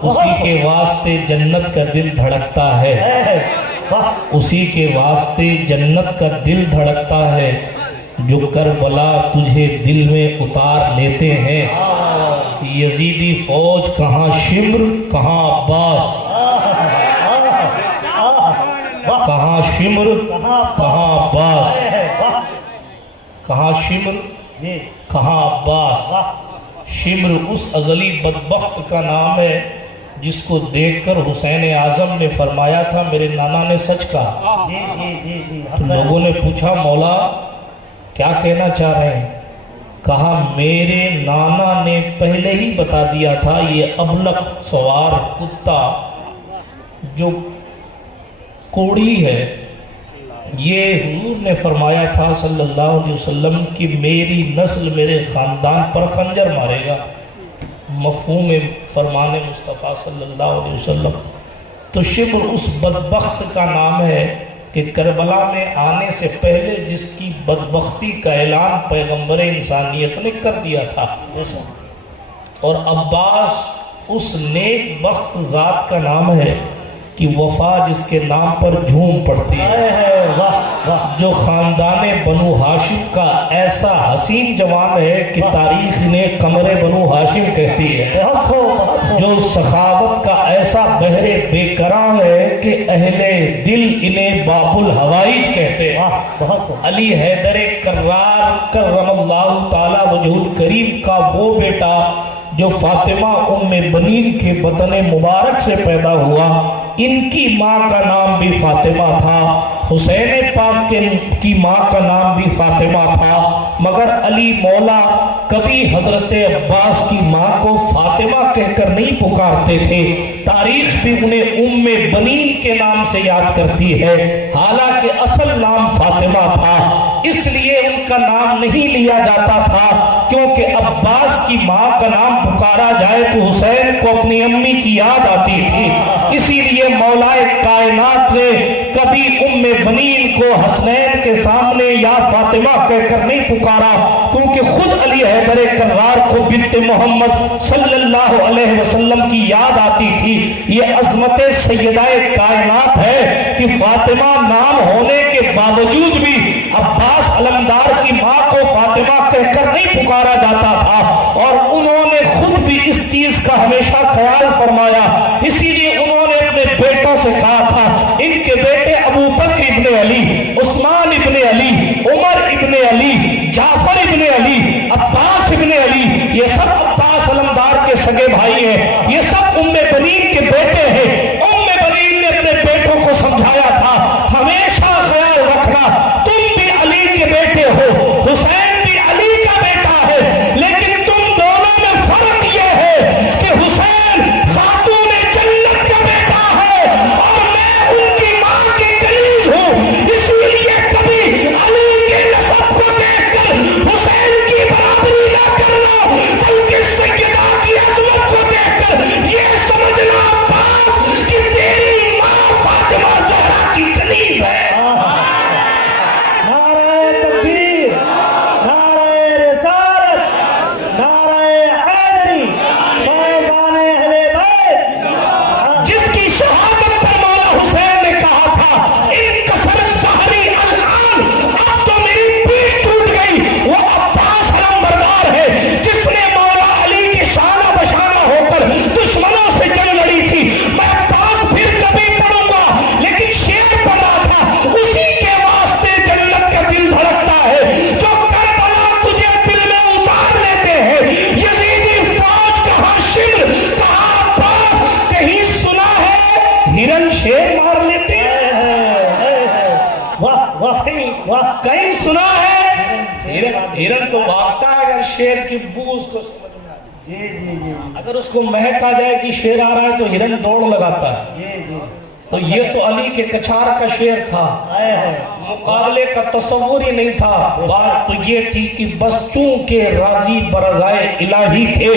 اسی کے واسطے جنت کا دل دھڑکتا ہے، اسی کے واسطے جنت کا دل دھڑکتا ہے، جو کربلا تجھے دل میں اتار لیتے ہیں۔ یزیدی فوج کہاں شمر کہاں عباس، کہاں شمر کہاں عباس، کہاں شمر کہاں عباس۔ شمر اس ازلی بدبخت کا نام ہے جس کو دیکھ کر حسین اعظم نے فرمایا تھا میرے نانا نے سچ کہا۔ تو لوگوں نے پوچھا مولا کیا کہنا چاہ رہے ہیں؟ کہا میرے نانا نے پہلے ہی بتا دیا تھا یہ ابلق سوار کتا جو کوڑی ہے، یہ حضور نے فرمایا تھا صلی اللہ علیہ وسلم کہ میری نسل میرے خاندان پر خنجر مارے گا۔ مفہوم فرمان مصطفیٰ صلی اللہ علیہ وسلم۔ تو شبر اس بدبخت کا نام ہے کہ کربلا میں آنے سے پہلے جس کی بدبختی کا اعلان پیغمبر انسانیت نے کر دیا تھا، اور عباس اس نیک بخت ذات کا نام ہے کہ وفا جس کے نام پر جھوم پڑتی ہے، واہ واہ، جو خاندان بنو ہاشم کا ایسا حسین جوان ہے کہ تاریخ انہیں قمر بنو ہاشم کہتی ہے، بہت خوب بہت خوب، جو سخاوت کا ایسا بحر بے کرا ہے کہ اہل دل انہیں باب الحوائج کہتے ہیں۔ واہ بہت خوب، علی حیدر کرار کرم اللہ تعالی وجہ الکریم کا وہ بیٹا جو فاطمہ ام بنین کے بطن مبارک سے پیدا ہوا، ان کی ماں کا نام بھی فاطمہ تھا، حسین پاک کی ماں کا نام بھی فاطمہ تھا، مگر علی مولا کبھی حضرت عباس کی ماں کو فاطمہ کہہ کر نہیں پکارتے تھے، تاریخ بھی انہیں ام بنین کے نام سے یاد کرتی ہے، حالانکہ اصل نام فاطمہ تھا، اس لیے ان کا نام نہیں لیا جاتا تھا، کیونکہ عباس کی ماں کا نام پکارا جائے تو حسین کو اپنی امی کی یاد آتی تھی، اسی لیے مولا کائنات نے کبھی ام بنین کو حسنین کے سامنے یا فاطمہ کہہ کر نہیں پکارا، کیونکہ خود علی حیدر کرار کو بنت محمد صلی اللہ علیہ وسلم کی یاد آتی تھی۔ یہ عظمت سیدہ کائنات ہے کہ فاطمہ نام ہونے کے باوجود بھی عباس علمدار کی ماں کو فاطمہ کہہ کر نہیں پکارا جاتا تھا، اور انہوں نے خود بھی اس چیز کا ہمیشہ خیال فرمایا، اسی لیے انہوں نے اپنے بیٹوں سے کہا تھا، ان کے بیٹے ابو بکر ابن علی، عثمان ابن علی، عمر ابن علی، جعفر ابن علی، عباس ابن علی، یہ سب عباس علمدار کے سگے بھائی ہیں، یہ سب ام بنین کے بیٹے ہیں۔ ام بنین نے اپنے بیٹوں کو سمجھایا تھا، ہمیشہ خیال رکھنا تم بھی علی کے بیٹے ہو، حسین بھی علی کا بیٹا ہے، لیکن تم دونوں میں فرق یہ ہے کہ حسین خاتون جنت کا بیٹا ہے اور میں ان کی ماں کے کنیز ہوں، اسی لیے کبھی علی کے نسب کو دیکھ کر حسین کی برابری نہ کرنا، بلکہ سیدہ کی عظمت کو دیکھ کر یہ سمجھنا عباس کہ تیری ماں فاطمہ زہرا کی کنیز ہے۔ نعرہ تکبیر، نعرہ رسالت، نعرہ حیدری، فیضان اہل بیت، جس کی شہادت پر مولا حسین نے کہا تھا ان کسرت ظہری الان، اب تو میری پیٹھ ٹوٹ گئی، وہ عباس علمبردار ہے جس نے مولا علی کے شانہ بشانہ ہو کر دشمنوں سے جنگ لڑی تھی۔ میں عباس پھر کبھی پڑھوں گا، لیکن شعر پڑھ رہا تھا، اسی کے واسطے جنت کا دل دھڑکتا ہے جو کربلا تجھے دل میں اتار لیتے ہیں۔ یزیدی فوج کہاں شمر کہاں عباس، کہیں سنا ہے ہرن شیر مار لیتے ہیں؟ واہ واہ واہ، کہیں سنا ہے ہرن تو بھاگتا ہے اگر شیر کی بو اس کو سمجھ میں آ جائے، جی جی جی اگر اس کو مہک آ جائے کہ شیر آ رہا ہے تو ہرن دوڑ لگاتا ہے۔ جی جی، تو یہ تو علی کے کچھار کا شیر تھا، مقابلے کا تصور ہی نہیں تھا، بات تو یہ تھی کہ بس چونکہ راضی برضائے الہی تھے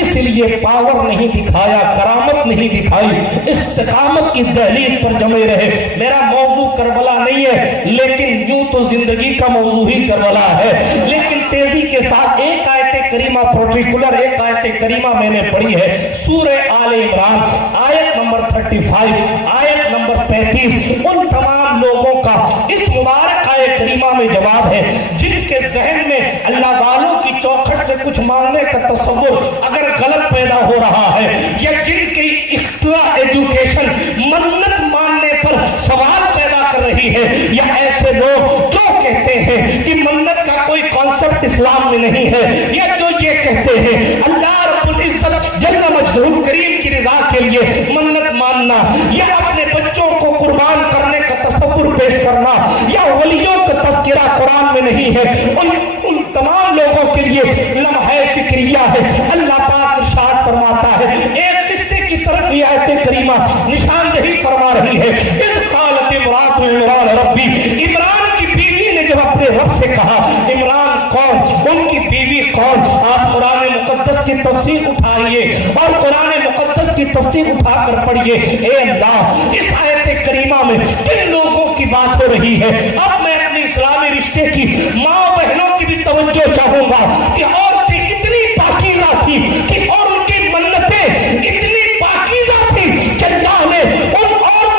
اس لیے پاور نہیں دکھایا، کرامت نہیں دکھائی، استقامت کی دہلیز پر جمے رہے۔ میرا موضوع کربلا نہیں ہے، لیکن یوں تو زندگی کا موضوع ہی کربلا ہے، لیکن تیزی کے ساتھ ایک آیت کریمہ پرٹیکولر ایک آیت کریمہ میں نے پڑھی ہے، سورہ آل عمران آیت نمبر 35، آیت نمبر 35، ان تمام لوگوں کا اس مبارک آیت کریمہ میں جواب ہے جن کے ذہن میں اللہ والوں کی چوکھٹ سے کچھ مانگنے کا تصور اگر غلط پیدا ہو رہا ہے، یا جن کی اختراع ایجوکیشن منت ماننے پر سوال پیدا کر رہی ہے، یا ایسے لوگ جو کہتے ہیں کہ منت کا کوئی کانسیپٹ اسلام میں نہیں ہے، یا جو یہ کہتے ہیں اللہ رب العزت جل مجدہ کریم کی رضا کے لیے منت ماننا یا اپنے بچوں کو قربان کرنے کا تصور پیش کرنا یا ولیوں کا تذکرہ قرآن میں نہیں ہے، ان تمام لوگوں کے لیے لمحہ فکریہ ہے۔ اللہ پاک ارشاد فرماتا ہے، ایک قصے کی طرف یہ آیت کریمہ نشاندہی فرما رہی ہے، اذ قالت امرأۃ عمران ربی، عمران کی بیوی نے جب اپنے رب سے کہا، عمران کون، ان کی بیوی کون؟ آپ قرآن مقدس کی تفسیر اٹھائیے اور قرآن مقدس کی تفسیر اٹھا کر پڑھیے، اے اللہ اس آیت کریمہ میں کن لوگوں کی بات ہو رہی ہے؟ اب میں اپنی اسلامی رشتے کی ماں بہنوں کی بھی توجہ چاہوں گا کہ عورتیں اتنی پاکیزہ تھی کہ اور ان کی منتیں اتنی پاکیزہ تھی کہ اللہ نے ان عورتوں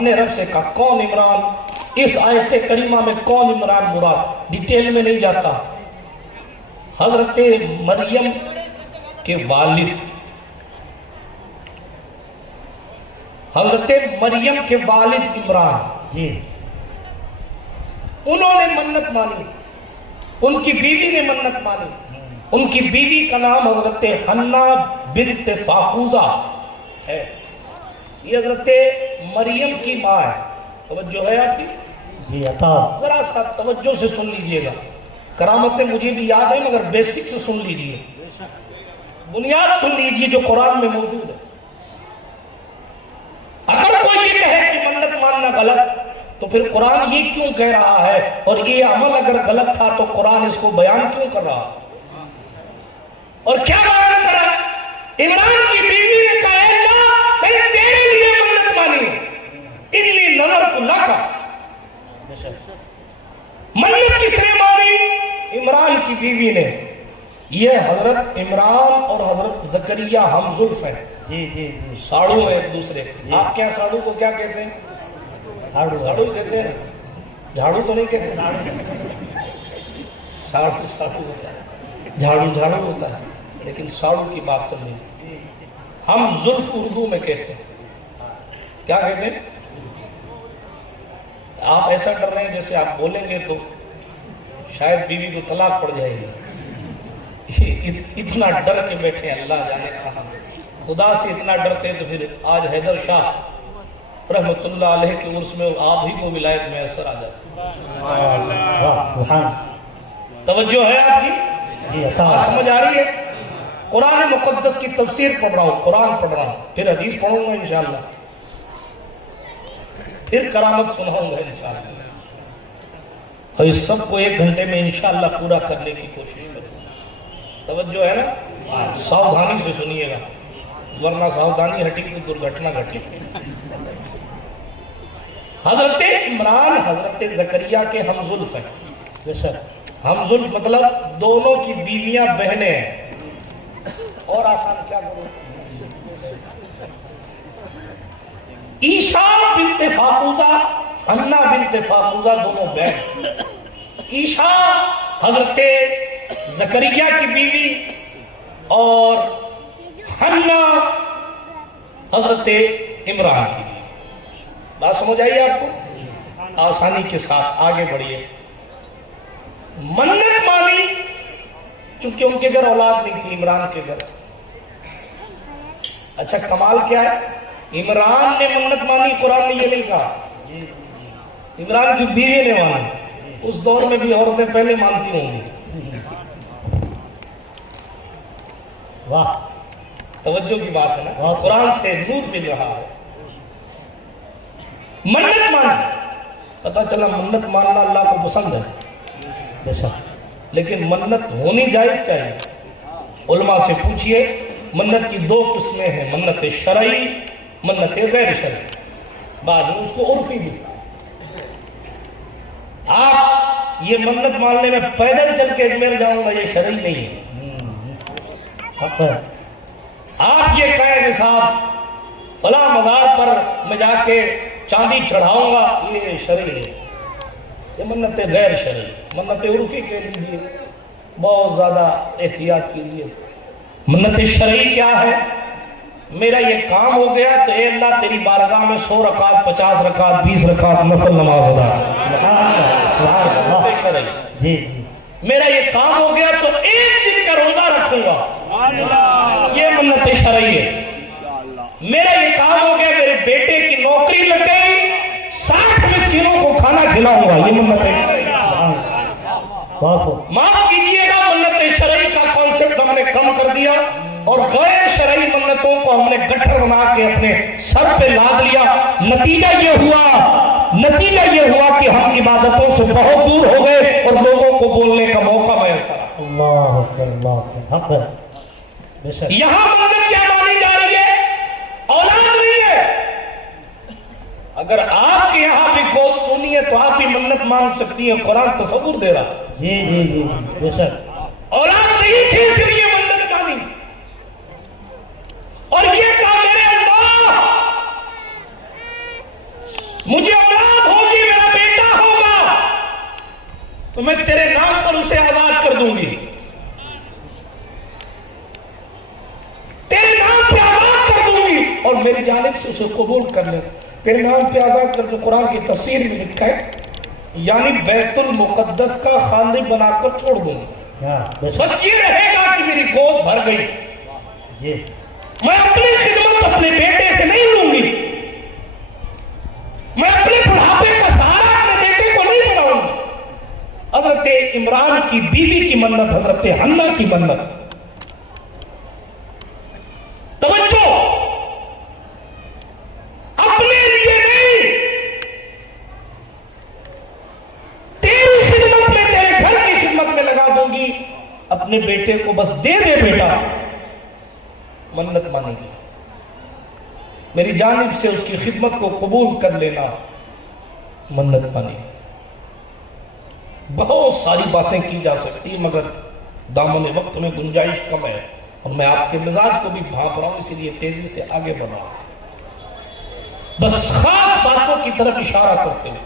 اپنے رب سے کہا کون عمران؟ اس آیت کریمہ میں کون عمران مراد ڈیٹیل میں نہیں جاتا. حضرت مریم کے والد، حضرت مریم کے والد عمران جی انہوں نے منت مانی، ان کی بیوی نے منت مانی. ان کی بیوی کا نام حضرت حنا بنت فاقوزہ ہے. یہ حضرت مریم کی ماں ہے. توجہ ہے آپ کی؟ جی عطا. ذرا سا توجہ سے سن لیجئے گا. کرامتیں مجھے بھی یاد ہیں مگر بیسک سے سن لیجئے، بنیاد سن لیجئے جو قرآن میں موجود ہے. اگر کوئی یہ کہے کہ منت ماننا غلط تو پھر قرآن یہ کیوں کہہ رہا ہے، اور یہ عمل اگر غلط تھا تو قرآن اس کو بیان کیوں کر رہا؟ اور کیا بیان کرا؟ عمران کی بیوی نے کہا اے اللہ میں نے تیرے لیے منت مانی ہے، انی نظرت لک. منت کس نے مانی؟ عمران کی بیوی نے. یہ حضرت عمران اور حضرت زکریہ ہم زلف ہیں، جی جی جی ساڑو ہیں ایک دوسرے. آپ کیا ساڑو کو کیا کہتے ہیں؟ جھاڑو. جھاڑو کہتے ہیں، جھاڑو تو نہیں کہتے. ساڑو ساڑو ہوتا ہے، جھاڑو جھاڑو ہوتا ہے، لیکن ساڑو کی بات چل رہی ہے. ہم زلف اردو میں کہتے ہیں. کیا کہتے ہیں؟ آپ ایسا کر رہے ہیں جیسے آپ بولیں گے تو شاید بیوی کو طلاق پڑ جائے گی. اتنا ڈر کے بیٹھے اللہ جانے کہاں. خدا سے اتنا ڈرتے تو پھر آج حیدر شاہ رحمت اللہ علیہ کے عرس میں آپ ہی کو ولایت میں اثر آ جاتا. سبحان. توجہ ہے آپ کی؟ جی عطا. سمجھ آ رہی ہے؟ قرآن مقدس کی تفسیر پڑھ رہا ہوں، قرآن پڑھ رہا ہوں، پھر حدیث پڑھوں گا انشاءاللہ، پھر کرامت سناؤں گا انشاءاللہ، اور اس سب کو 1 گھنٹے میں انشاءاللہ پورا کرنے کی کوشش کروں گا. توجہ ہے نا؟ ساودھانی سے سنیے گا ورنہ ساودھانی ہٹی تو درگھٹنا گھٹی. حضرت عمران حضرت زکریہ کے ہم زلف ہیں. بے شک. ہم زلف مطلب دونوں کی بیویاں بہنیں ہیں. اور آسان کیا کروں؟ عیشا بنت فاقوزہ، حنا بنت فاقوزہ دونوں بہن. عیشا حضرت زکریا کی بیوی اور حنا حضرت عمران کی بیوی. بات سمجھ آئیے آپ کو؟ آسانی کے ساتھ آگے بڑھیے. منت مانی چونکہ ان کے گھر اولاد نہیں تھی، عمران کے گھر. اچھا کمال کیا ہے؟ عمران نے منت مانی، قرآن نے یہ نہیں کہا، عمران کی بیوی نے مانی. اس دور میں بھی عورتیں پہلے مانتی ہوں گی. واہ. توجہ کی بات ہے نا، قرآن سے نور مل رہا ہے. منت مانی، پتہ چلا منت ماننا اللہ کو پسند ہے. بے شک. لیکن منت ہونی جائز چاہیے. علماء سے پوچھئے منت کی 2 قسمیں ہیں، منت شرعی، منت غیر شرعی. بعض اس کو عرفی بھی. آپ یہ منت ماننے میں پیدل چل کے اجمیر جاؤں گا، یہ شرعی نہیں ہے. حق ہے. آپ یہ کہیں کہ صاحب فلاں مزار پر میں جا کے چاندی چڑھاؤں گا، یہ شرعی ہے. یہ منت غیر شرعی، منت عرفی کے لیجیے، بہت زیادہ احتیاط کیجیے. منت شرعی کیا ہے؟ میرا یہ کام ہو گیا تو اے اللہ تیری بارگاہ میں 100 رکعت 50 رکعت 20 رکعت نفل نماز ادا. سبحان اللہ. منت شرعی. جی جی. میرا یہ کام ہو گیا تو 1 دن کا روزہ رکھوں گا، یہ منت شرعی ہے. میرا یہ کام ہو گیا میرے بیٹے کی نوکری لگ گئی، 60 مسکینوں کو کھانا کھلاؤں گا، یہ منت شرعی. معاف کیجئے گا، منت شرعی کا کانسیپٹ ہم نے کم کر دیا اور غیر شرعی منتوں کو ہم نے گٹھر بنا کے اپنے سر پہ لاد لیا. نتیجہ یہ ہوا کہ ہم عبادتوں سے بہت دور ہو گئے اور لوگوں کو بولنے کا موقع میسر. اللہ اکبر. اللہ اکبر. حق ہے. بے شک. یہاں منت کیا مانی جا رہی ہے؟ اولاد نہیں ہے. اگر آپ کے یہاں بھی گود سونی ہے تو آپ بھی منت مانگ سکتی ہیں، قرآن تصور دے رہا. جی جی جی. بے شک. اولاد نہیں تھی اس لیے منت مانی، اور یہ کہا میرے اللہ تو میں تیرے نام پر اسے آزاد کر دوں گی، تیرے نام پہ آزاد کر دوں گی اور میری جانب سے اسے قبول کر لے۔ تیرے نام پہ آزاد کر دوں، قرآن کی تفسیر میں لکھا ہے یعنی بیت المقدس کا خادم بنا کر چھوڑ دوں گی، ہاں بے شک بس یہ رہے گا کہ میری گود بھر گئی، جی میں اپنی خدمت اپنے بیٹے سے نہیں لوں گی، میں اپنے بڑھاپے کا سہارا اپنے بیٹے کو نہیں بناؤں گی۔ حضرت عمران کی بیوی کی منت، حضرت حنہ کی منت، توجہ، اپنے لیے نہیں، تیری خدمت میں، تیرے گھر کی خدمت میں لگا دوں گی، اپنے بیٹے کو بس دے دے بیٹا، منت مانے گی، میری جانب سے اس کی خدمت کو قبول کر لینا، منت مانی۔ بہت ساری باتیں کی جا سکتی مگر دامن وقت میں گنجائش کم ہے اور میں آپ کے مزاج کو بھی بھانپ رہا ہوں، اسی لیے تیزی سے آگے بڑھ رہا ہوں، بس خاص باتوں کی طرف اشارہ کرتے ہوئے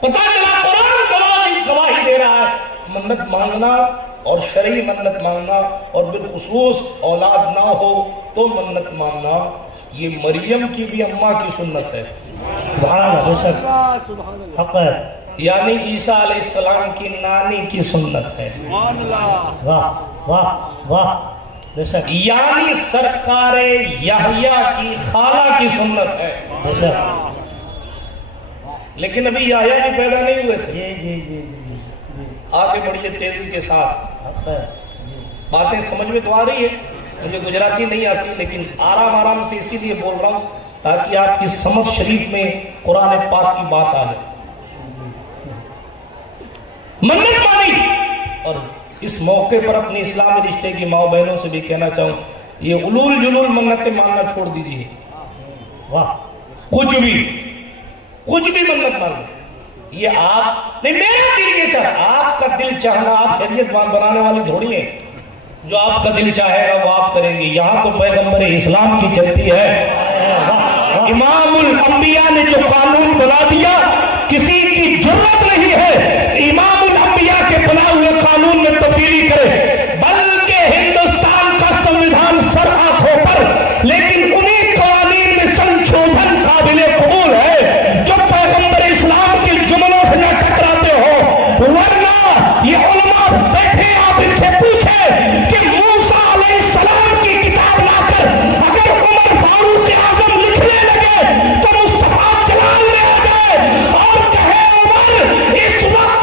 پتہ چلا قرآن گواہی دے رہا ہے، منت مانگنا اور شرعی منت مانگنا اور بالخصوص اولاد نہ ہو تو منت مانگنا، یہ مریم کی بھی اماں کی سنت ہے، سبحان اللہ بے شک سبحان اللہ حق ہے، یعنی عیسیٰ علیہ السلام کی نانی کی سنت ہے، سبحان اللہ واہ واہ واہ بے شک یعنی سرکار یحییٰ کی خالہ کی سنت ہے، بے شک لیکن ابھی یحییٰ بھی پیدا نہیں ہوئے تھے۔ جی جی جی جی جی آگے بڑھیے تیزی کے ساتھ، حق ہے جی باتیں سمجھ میں تو آ رہی ہے، مجھے گجراتی نہیں آتی لیکن آرام آرام سے اسی لیے بول رہا ہوں تاکہ آپ کی سمجھ شریف میں قرآن پاک کی بات آ جائے۔ منت مانی، اور اس موقع پر اپنے اسلامی رشتے کی ماں بہنوں سے بھی کہنا چاہوں یہ علول جلول منتیں ماننا چھوڑ دیجیے، واہ کچھ بھی منت ماننا، یہ آپ نہیں، میرا دل یہ چاہتا، آپ کا دل چاہنا، آپ شریعت بنانے والے تھوڑی ہیں، جو آپ کا دل چاہے گا وہ آپ کریں گے، یہاں تو پیغمبر اسلام کی چلتی ہے، امام الانبیاء نے جو قانون بنا دیا کسی کی جرت نہیں ہے امام الانبیاء کے بنا ہوئے قانون میں تبدیلی کرے، بلکہ ہندوستان کا سنویدھان سر ہاتھوں پر، لیکن انہیں قوانین میں سنشودھن قابل قبول ہے جو پیغمبر اسلام کے جملوں سے نہ ٹکراتے ہو، ورنہ یہ علماء بیٹھے آپ ان سے پوچھیں کہ موسیٰ علیہ السلام کی کتاب لا کر اگر عمر فاروق اعظم لکھنے لگے تو مصطفیٰ جلال میں آ جائے اور کہے عمر اس وقت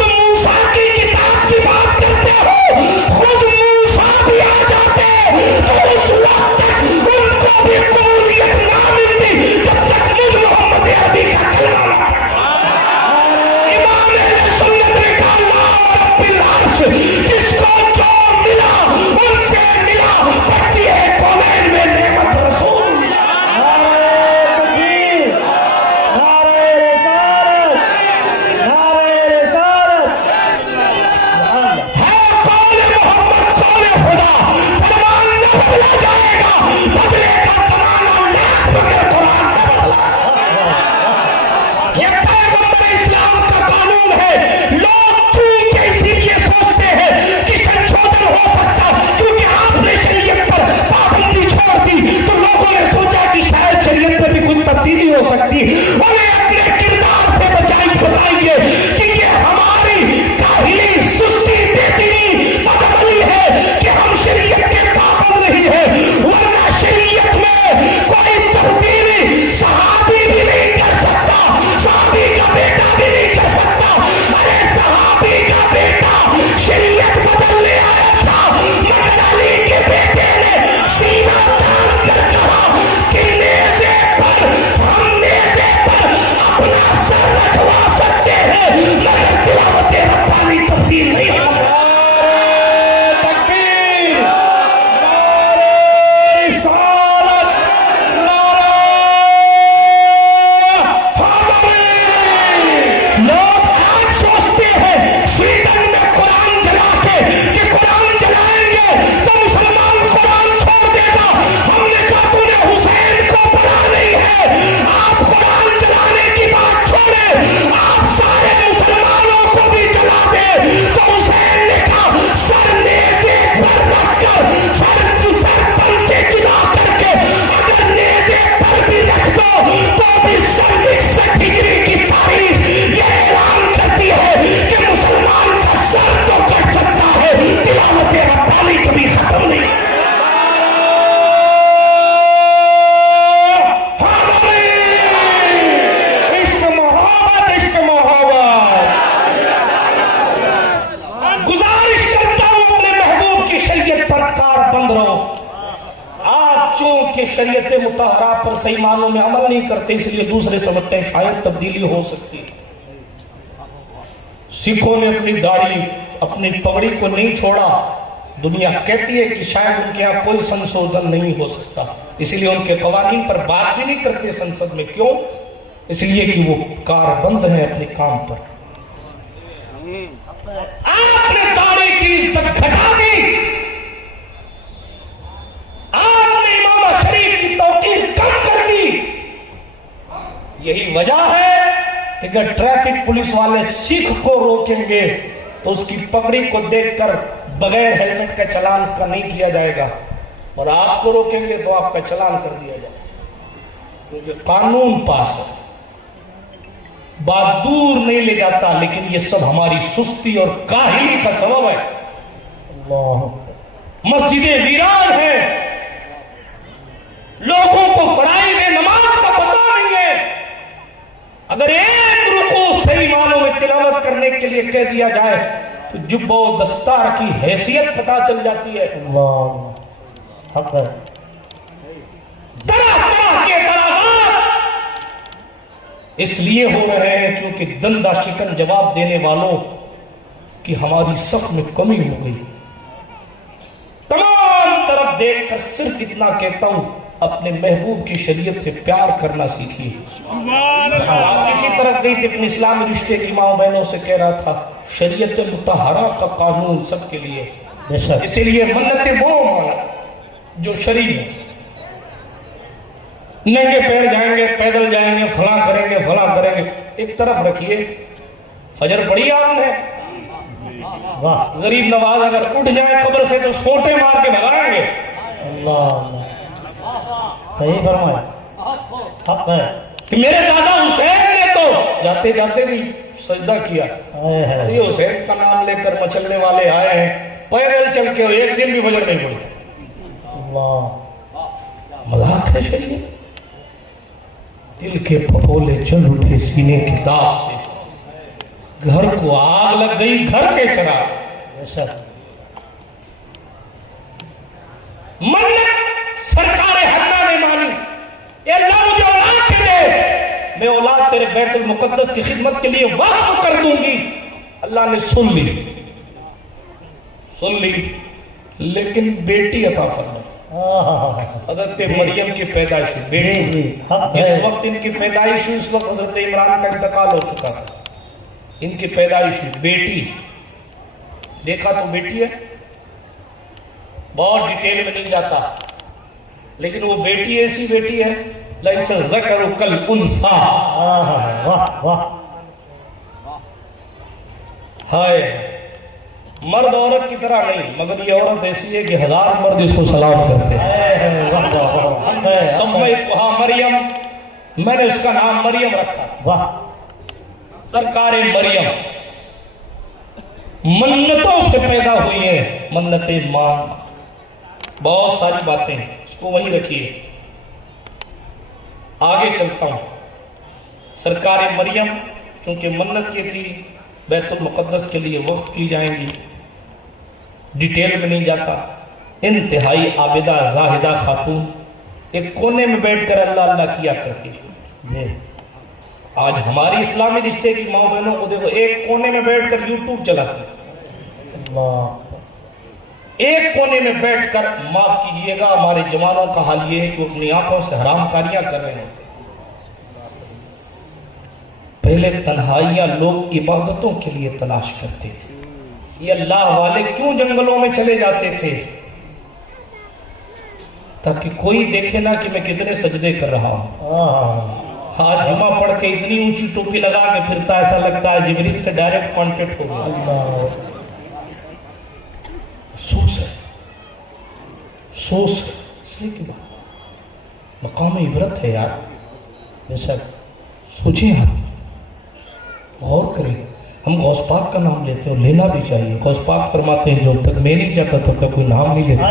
شریعت مطہرہ پر صحیح معنوں میں عمل نہیں کرتے، اس لیے دوسرے سمجھتے ہیں شاید تبدیلی ہو سکتی ہے۔ سکھوں نے اپنی داڑھی اپنی پگڑی کو نہیں چھوڑا، دنیا کہتی ہے کہ شاید ان کے یہاں کوئی سنشودھن نہیں ہو سکتا، اس لیے ان کے قوانین پر بات بھی نہیں کرتے سنسد میں۔ کیوں؟ اس لیے کہ وہ کاربند ہیں اپنے کام پر۔ آپ نے داڑھی کی عزت گھٹا دی، آپ نے امام شریف کی توقیر کم کر دی۔ یہی وجہ ہے کہ اگر ٹریفک پولیس والے سکھ کو روکیں گے تو اس کی پگڑی کو دیکھ کر بغیر ہیلمٹ کا چلان اس کا نہیں کیا جائے گا، اور آپ کو روکیں گے تو آپ کا چلان کر دیا جائے گا، کیونکہ قانون پاس ہے۔ بات دور نہیں لے جاتا، لیکن یہ سب ہماری سستی اور کاہلی کا سبب ہے۔ اللہ مسجدیں ویران ہیں، لوگوں کو فرائض نماز کا پتہ نہیں ہے۔ اگر ایک رکوع صحیح معنوں میں تلاوت کرنے کے لیے کہہ دیا جائے تو جب و دستار کی حیثیت پتہ چل جاتی ہے۔ اللہ حق ہے۔ طرح طرح کے اعتراضات اس لیے ہو رہے ہیں کیونکہ دندہ شکن جواب دینے والوں کی ہماری صف میں کمی ہو گئی۔ تمام طرف دیکھ کر صرف اتنا کہتا ہوں، اپنے محبوب کی شریعت سے پیار کرنا سیکھیے۔ اسی طرف گئی تھی اپنے اسلامی رشتے کی ماں بہنوں سے کہہ رہا تھا، شریعت مطہرہ کا قانون سب کے لیے، بے شک اسی لیے منتیں وہ مانا جو شریع ہے۔ ننگے پیر جائیں گے، پیدل جائیں گے، فلاں کریں گے، فلاں کریں گے، ایک طرف رکھیے۔ فجر پڑھی آپ نے، واہ غریب نواز اگر اٹھ جائے قبر سے تو سوٹے مار کے بھگائیں گے۔ اللہ صحیح فرمایا، حق ہے۔ کہ میرے دادا حسین نے تو جاتے جاتے بھی سجدہ کیا۔ اے ہے یہ حسین کا نام لے کر مچلنے والے آئے ہیں، پیدل چل کے ایک دن بھی فجر نہیں پڑی۔ اللہ مذاق ہے شریعت؟ دل کے پھپولے چل اٹھے سینے کی داغ سے، گھر کو آگ لگ گئی گھر کے چراغ سے۔ بے شک منت سرکار حنا نے مانی، اے اللہ مجھے اولاد کے دے، میں اولاد تیرے بیت المقدس کی خدمت کے لیے وقف کر دوں گی۔ اللہ نے سن لی، لیکن بیٹی عطا فرمائی۔ حضرت مریم کی پیدائش ہوئی، بیٹی۔ جس وقت ان کی پیدائش ہوئی اس وقت حضرت عمران کا انتقال ہو چکا تھا، ان کی پیدائش ہوئی، بیٹی۔ دیکھا تو بیٹی ہے، بہت ڈیٹیل میں نہیں جاتا، لیکن وہ بیٹی ایسی بیٹی ہے، لَيْسَ الذَّكَرُ كَالْأُنثىٰ، واہ واہ ہائے، مرد عورت کی طرح نہیں، مگر یہ عورت ایسی ہے کہ 1000 مرد اس کو سلام کرتے ہیں۔ سمیتھا مریم، میں نے اس کا نام مریم رکھا۔ واہ سرکار مریم منتوں سے پیدا ہوئی ہے، منتیں مان، بہت ساری باتیں اس کو وہیں رکھیے۔ آگے چلتا ہوں۔ سرکار مریم چونکہ منت یہ تھی بیت المقدس کے لیے وقف کی جائیں گی، ڈیٹیل میں نہیں جاتا، انتہائی عابدہ زاہدہ خاتون، ایک کونے میں بیٹھ کر اللہ اللہ کیا کرتی۔ جی آج ہماری اسلامی رشتے کی ماں بہنوں کو دیکھو، ایک کونے میں بیٹھ کر یوٹیوب چلاتی، اللہ ایک کونے میں بیٹھ کر، معاف کیجئے گا ہمارے جوانوں کا حال یہ ہے کہ وہ اپنی آنکھوں سے حرام کاریاں کر رہے ہیں۔ پہلے تنہائیاں لوگ عبادتوں کے لیے تلاش کرتے تھے، یہ اللہ والے کیوں جنگلوں میں چلے جاتے تھے؟ تاکہ کوئی دیکھے نہ کہ میں کتنے سجدے کر رہا ہوں۔ آج جمعہ پڑھ کے اتنی اونچی ٹوپی لگا کے پھرتا، ایسا لگتا ہے جبریل سے ڈائریکٹ کانٹیکٹ ہو گیا۔ افسوس ہے، افسوس ہے، صحیح کی بات، مقام عبرت ہے یار، بے شک سوچیں آپ، غور کریں۔ ہم غوث پاک کا نام لیتے ہیں، لینا بھی چاہیے۔ غوث پاک فرماتے ہیں جب تک میں نہیں چاہتا تب تک کوئی نام نہیں لیتا،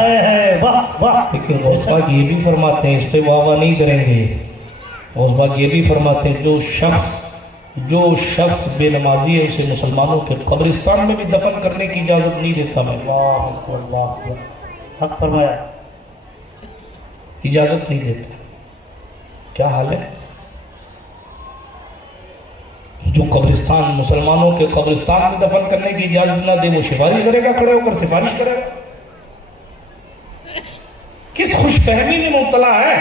واہ واہ لیکن غوث پاک یہ بھی فرماتے ہیں اس پہ واہ واہ نہیں کریں گے۔ غوث پاک یہ بھی فرماتے ہیں جو شخص بے نمازی ہے اسے مسلمانوں کے قبرستان میں بھی دفن کرنے کی اجازت نہیں دیتا میں۔ اللہ حق فرمایا۔ اجازت نہیں دیتا. کیا حال ہے؟ جو قبرستان مسلمانوں کے قبرستان میں دفن کرنے کی اجازت نہ دے وہ سفارش کرے گا، کھڑے ہو کر سفارش کرے گا. کس خوش فہمی میں مبتلا ہے.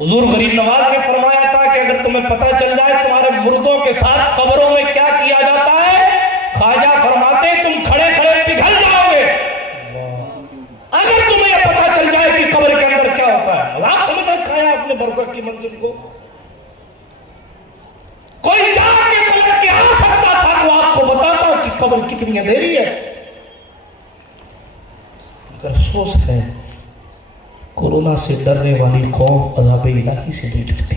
حضور غریب نواز نے فرمایا تھا کہ اگر تمہیں پتہ چل جائے تمہارے مردوں کے ساتھ قبروں میں کیا کیا جاتا ہے، خواجہ فرماتے تم کھڑے کھڑے پگھل جاؤ گے. اگر تمہیں یہ پتہ چل جائے کہ قبر کے اندر کیا ہوتا ہے. مذاق سمجھ رکھا ہے آپ نے برزخ کی منزل کو. کوئی جا کے پلٹ کے آ سکتا تھا تو آپ کو بتاتا کہ قبر کتنی اندھیری ہے. افسوس ہے کورونا سے ڈرنے والی قوم عذاب الہی سے نہیں ڈرتی.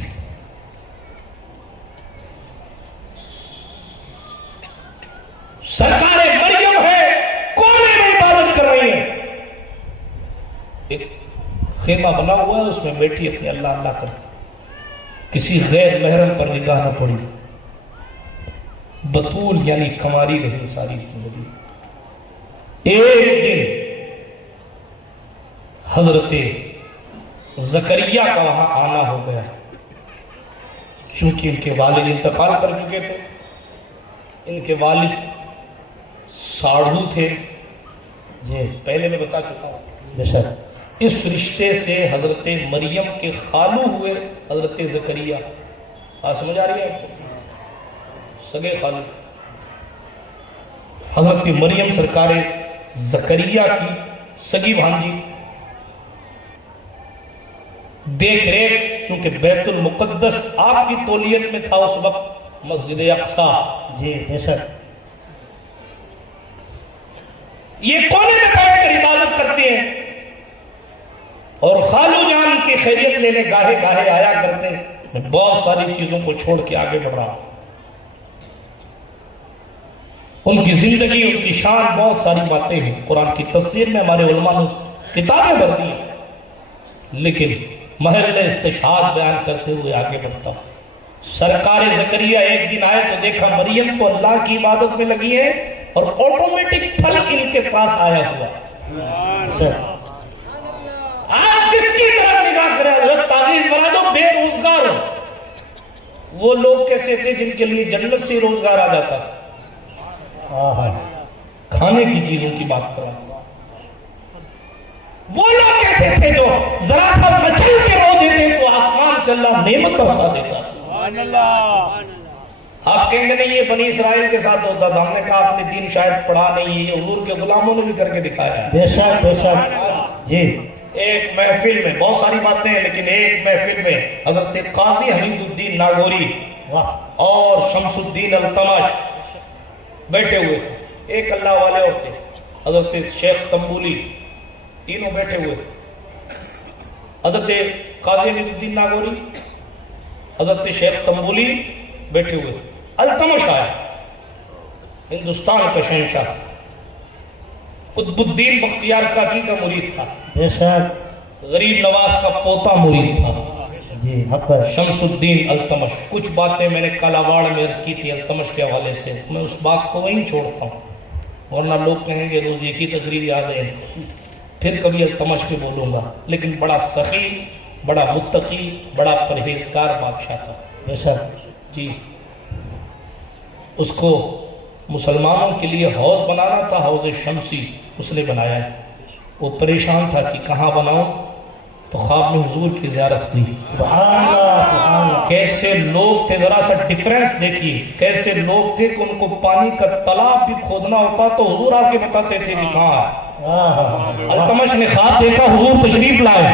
سرکار مریم ہے کونے میں عبادت کر رہی ہے. ایک خیمہ بنا ہوا ہے اس میں بیٹھی اپنے اللہ اللہ کرتی. کسی غیر محرم پر نگاہ نہ پڑی. بطول یعنی کماری رہی ساری زندگی. ایک دن حضرت زکریا کا وہاں آنا ہو گیا. چونکہ ان کے والد انتقال کر چکے تھے. ان کے والد ساڑھو تھے. جی پہلے میں بتا چکا ہوں. بے شک اس رشتے سے حضرت مریم کے خالو ہوئے حضرت زکریا. آپ سمجھ آ رہی ہے؟ سگے خالو. حضرت مریم سرکار زکریا کی سگی بھانجی. دیکھ ریکھ چونکہ بیت المقدس آپ کی تولیت میں تھا اس وقت مسجد اقصی. جی بے شک یہ کونے میں بیٹھ کر عبادت کرتے ہیں اور خالو جان کی خیریت لینے گاہے گاہے آیا کرتے ہیں. میں بہت ساری چیزوں کو چھوڑ کے آگے بڑھ رہا ہوں. ان کی زندگی ان کی شان بہت ساری باتیں ہیں. قرآن کی تفسیر میں ہمارے علماء نے کتابیں بھر دی ہیں. لیکن محل استشہاد بیان کرتے ہوئے آگے بڑھتا ہوں. سرکار زکریا ایک دن آئے تو دیکھا مریم تو اللہ کی عبادت میں لگی ہے اور آٹومیٹک پھل ان کے پاس آیا ہوا. آج جس کی طرف نگاہ کرے حضرت تعویذ بنا دو بے روزگار ہو. وہ لوگ کیسے تھے جن کے لیے جنت سے روزگار آ جاتا تھا. کھانے کی چیزوں کی بات کر رہا ہوں. وہ لوگ کیسے تھے جو ذرا سا مچل کے رو دیتے تو آسمان سے اللہ نعمت برسا دیتا تھا. آپ کہیں گے نہیں یہ بنی اسرائیل کے ساتھ ہوتا تھا. ہم نے کہا آپ نے دین شاید پڑھا نہیں. یہ حضور کے غلاموں نے بھی کر کے دکھایا ہے. بے شک بے شک. جی ایک محفل میں بہت ساری باتیں ہیں لیکن ایک محفل میں حضرت قاضی حمید الدین ناگوری اور شمس الدین التمش بیٹھے ہوئے تھے. ایک اللہ والے اور تھے حضرت شیخ تنبولی. تینوں بیٹھے ہوئے تھے. حضرت قاضی حمید الدین ناگوری حضرت شیخ تنبولی بیٹھے ہوئے تھے. التمش آیا ہندوستان کا شہنشاہ قطب الدین بختیار کاکی کا مرید تھا. بے شک غریب نواز کا پوتا مرید تھا. جی شمس الدین التمش. کچھ باتیں میں نے کالاواڑ میں عرض کی تھی التمش کے حوالے سے. میں اس بات کو وہیں چھوڑتا ہوں ورنہ لوگ کہیں گے روز ایک ہی تقریر یاد ہے. پھر کبھی التمش پہ بولوں گا. لیکن بڑا سخی بڑا متقی بڑا پرہیزگار بادشاہ تھا. بے شک جی. اس کو مسلمانوں کے لیے حوض بنانا تھا. حوض شمسی اس نے بنایا ہے. وہ پریشان تھا کہ کہاں بناؤں تو خواب میں حضور کی زیارت دی. سبحان اللہ. کیسے لوگ تھے ذرا سا ڈیفرنس دیکھیے. کیسے لوگ تھے کہ ان کو پانی کا تالاب بھی کھودنا ہوتا تو حضور آ کے بتاتے تھے کہ کہاں ہے. التمش نے خواب دیکھا حضور تشریف لائے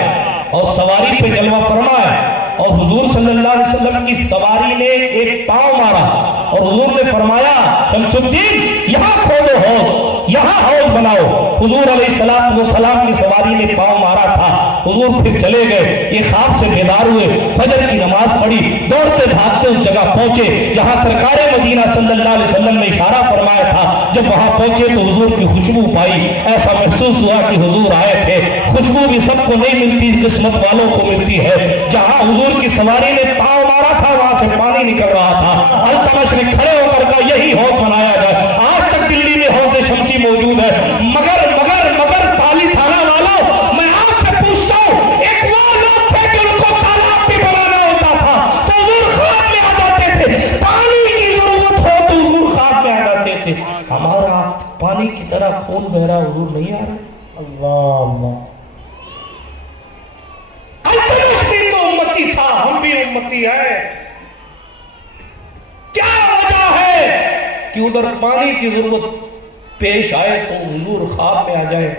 اور سواری پہ جلوہ فرمایا اور حضور صلی اللہ علیہ وسلم کی سواری نے ایک پاؤں مارا اور حضور نے فرمایا شمس الدین یہاں کھودو حوض یہاں حوض بناؤ. حضور علیہ السلام کی سواری نے پاؤں مارا تھا. حضور پھر چلے گئے. یہ خواب سے بیدار ہوئے. فجر کی نماز پڑھی. دوڑتے بھاگتے اس جگہ پہنچے جہاں سرکار مدینہ صلی اللہ علیہ وسلم نے اشارہ فرمایا تھا. جب وہاں پہنچے تو حضور کی خوشبو پائی. ایسا محسوس ہوا کہ حضور آئے تھے. خوشبو بھی سب کو نہیں ملتی قسمت والوں کو ملتی ہے. جہاں حضور کی سواری نے پاؤں مارا تھا وہاں سے پانی نکل رہا تھا. التمش نے کھڑے ہو کر کہا یہی حوض بنایا جائے. آج تک دلی میں حوض شمسی موجود ہے. مگر تالی تھانہ والوں میں آپ سے پوچھتا ہوں ایک وہ پانی کی طرح خون بہ رہا حضور نہیں آ رہا؟ اللہ اللہ التمش بھی تو امتی تھا، ہم بھی امتی ہیں، کیا وجہ ہے کہ ادھر پانی کی ضرورت پیش آئے تو حضور خواب میں آ جائے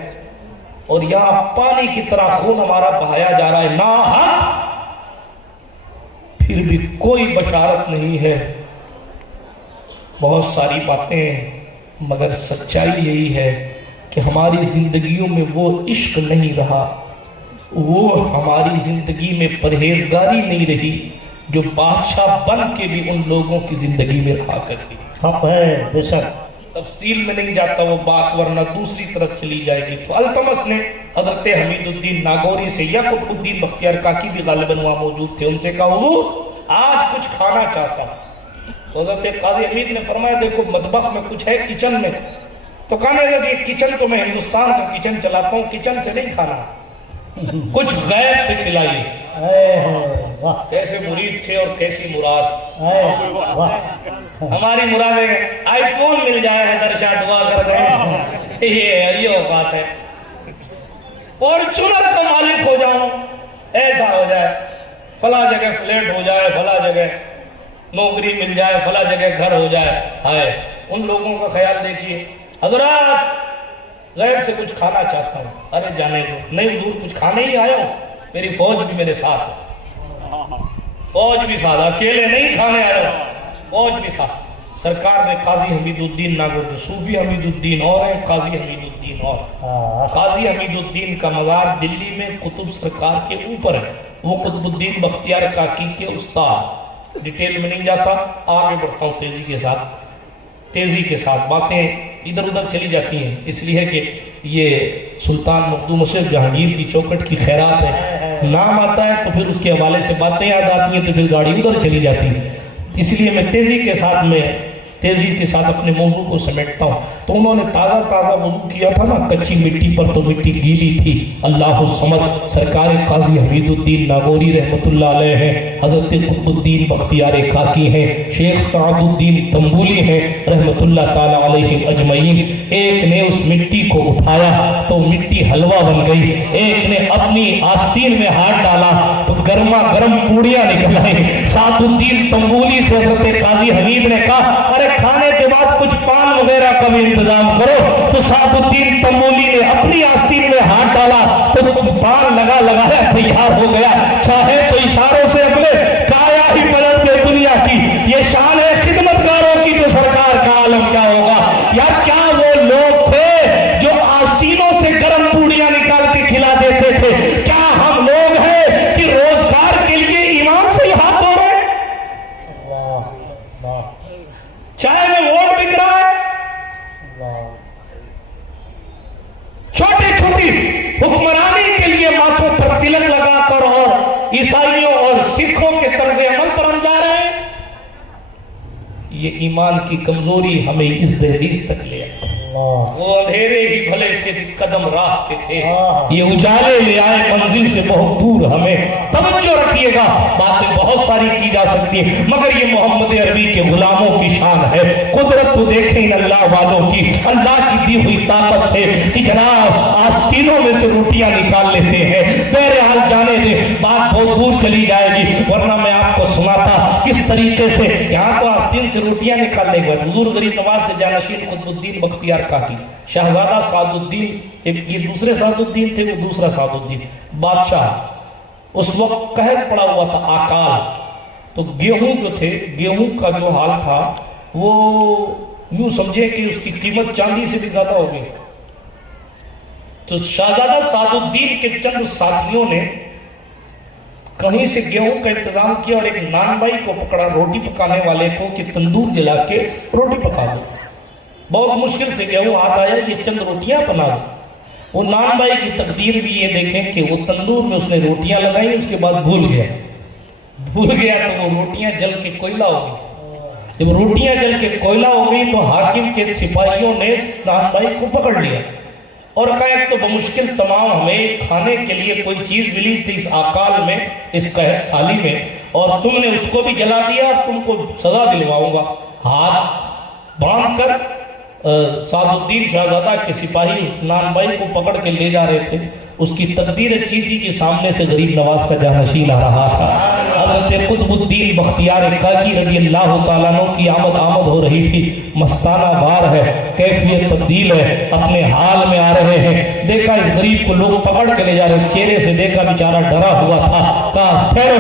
اور یہاں پانی کی طرح خون ہمارا بہایا جا رہا ہے ناحق، پھر بھی کوئی بشارت نہیں ہے؟ بہت ساری باتیں ہیں مگر سچائی یہی ہے کہ ہماری زندگیوں میں وہ عشق نہیں رہا، وہ ہماری زندگی میں پرہیزگاری نہیں رہی جو بادشاہ بن کے بھی ان لوگوں کی زندگی میں رہا کرتی۔ حق ہے بے شک۔ تفصیل میں نہیں جاتا وہ بات ورنہ دوسری طرف چلی جائے گی۔ تو التمس نے حضرت حمید الدین ناگوری سے یا قطب الدین بختیار کاکی بھی غالباً وہاں موجود تھے، ان سے کہا حضور آج کچھ کھانا چاہتا ہوں۔ تو حضرت قاضی حمید نے فرمایا دیکھو مطبخ میں کچھ ہے کچن میں؟ تو کہنے لگا یہ کچن تو میں ہندوستان کا کچن چلاتا ہوں، کچن سے نہیں کھانا، کچھ غیر سے کھلائیے۔ واہ کیسے مرید تھے اور کیسی مراد! واہ ہماری مرادیں آئی فون مل جائے حیدر شاہ دعا کر دیں، یہ اوقات ہے، اور چنر کا مالک ہو جاؤں، ایسا ہو جائے، فلاں جگہ فلیٹ ہو جائے، فلاں جگہ نوکری مل جائے، فلاں جگہ گھر ہو جائے۔ ہائے ان لوگوں کا خیال دیکھیے، حضرات غیب سے کچھ کھانا چاہتا ہوں۔ ارے جانے دو، نہیں حضور کچھ کھانے ہی آیا ہوں، میری فوج بھی میرے ساتھ ہے، فوج بھی ساتھ، اکیلے نہیں کھانے آیا ہوں، فوج بھی ساتھ۔ سرکار نے قاضی حمید الدین ناگوری، صوفی حمید الدین اور ہیں، قاضی حمید الدین اور۔ قاضی حمید الدین کا مزار دلی میں قطب سرکار کے اوپر ہے، وہ قطب الدین بختیار کاکی کے استاد۔ ڈیٹیل میں نہیں جاتا، آگے بڑھتا ہوں تیزی کے ساتھ باتیں ادھر ادھر چلی جاتی ہیں، اس لیے کہ یہ سلطان مخدوم اشرف جہانگیر کی چوکٹ کی خیرات ہے، نام آتا ہے تو پھر اس کے حوالے سے باتیں یاد آتی ہیں تو پھر گاڑی ادھر چلی جاتی ہے، اس لیے میں تیزی کے ساتھ اپنے موضوع کو سمیٹتا ہوں۔ تو انہوں نے تازہ وضو کیا تھا نا، کچی مٹی پر تو مٹی گیلی تھی، اللہ الصمد۔ سرکار قاضی حمید الدین ناگوری رحمت اللہ علیہ ہیں، حضرت قطب الدین بختیار کاکی ہیں، شیخ سعد الدین تنبولی ہیں رحمت اللہ تعالی علیہ اجمعین۔ ایک نے اس مٹی کو اٹھایا تو مٹی حلوہ بن گئی، ایک نے اپنی آستین میں ہاتھ ڈالا تو گرما گرم پوڑیاں نکل آئیں۔ سعد الدین تنبولی سے حضرت قاضی حمید نے کہا ارے کھانے کے بعد کچھ پان وغیرہ کا بھی انتظام کرو، تو سعد الدین تنبولی نے اپنی آستین میں ہاتھ ڈالا تو پان لگایا تیار ہو گیا۔ چاہے تو اشاروں سے اپنے کایا ہی پلٹ دے دنیا کی، یہ شان ہے خدمتگاروں کی، تو سرکار کا عالم کیا ہوگا۔ یار کیا وہ لوگ تھے جو آستینوں سے گرم پوڑیاں نکال کے کھلا دیتے تھے؟ کیا ہم لوگ ہیں کہ روزگار کے لیے امام سے ہی ہاتھ دھو رہے ہیں؟ چاہے میں ووٹ بک رہا ہے، چھوٹی حکمرانی کے لیے ماتھوں پر تلک لگا کر اور عیسائیوں اور سکھوں کے طرز عمل پر ہم جا رہے ہیں۔ یہ ایمان کی کمزوری ہمیں اس دہلیز تک لے آئی۔ وہ اندھیرے ہی بھلے تھے قدم راہ پہ تھے، یہ اجالے لے آئے منزل سے بہت دور۔ ہمیں توجہ رکھیے گا، باتیں بہت ساری کی جا سکتی ہیں مگر یہ محمد عربی کے غلاموں کی شان ہے۔ قدرت تو دیکھیں ان اللہ والوں کی، اللہ کی دی ہوئی طاقت سے کہ جناب آستینوں میں سے روٹیاں نکال لیتے ہیں۔ بہرحال جانے دے، بات بہت دور چلی جائے گی، ورنہ میں آپ کو سناتا کس طریقے سے یہاں تو آستین سے روٹیاں نکالنے کے بعد حضور غریب نواز کے جانشین قطب الدین بختیار کاکی، شہزادہ سعد الدین، یہ دوسرے سعد الدین تھے، وہ دوسرا سعد الدین بادشاہ، اس وقت قہر پڑا ہوا تھا آکال، تو گیہوں جو تھے، گیہوں کا جو حال تھا وہ یوں سمجھے کہ اس کی قیمت چاندی سے بھی زیادہ ہو گئی۔ تو شہزادہ سعد الدین کے چند ساتھیوں نے کہیں سے گیہوں کا انتظام کیا اور ایک نان بائی کو پکڑا، روٹی پکانے والے کو، کہ تندور جلا کے روٹی پکا دو۔ بہت مشکل سے گیہوں ہاتھ آیا، یہ چند روٹیاں بنا دو۔ وہ نان بائی کی تقدیر بھی یہ دیکھیں کہ وہ تندور میں اس نے روٹیاں لگائی، اس کے بعد بھول گیا تو وہ روٹیاں جل کے کوئلہ ہو گئی۔ جب روٹیاں جل کے کوئلہ ہو گئی تو حاکم کے سپاہیوں نے نان بائی کو پکڑ لیا اور کہا ایک تو بمشکل تمام ہمیں کھانے کے لیے کوئی چیز ملی تھی اس آکال میں، اس قحط سالی میں، اور تم نے اس کو بھی جلا دیا، تم کو سزا دلواؤں گا۔ ہاتھ باندھ کر سعد الدین شہزادہ کے سپاہی عثمان بھائی کو پکڑ کے لے جا رہے تھے. اس کی تقدیر اچھی تھی کہ سامنے سے غریب نواز کا جانشین آ رہا تھا. حضرت قطب الدین بختیار کاکی رضی اللہ تعالیٰ عنہ کی آمد ہو رہی تھی. مستانہ وار ہے, کیفیت تبدیل ہے, اپنے حال میں آ رہے ہیں. دیکھا اس غریب کو لوگ پکڑ کے لے جا رہے, چہرے سے دیکھا بیچارہ ڈرا ہوا تھا. کہا ٹھہرو.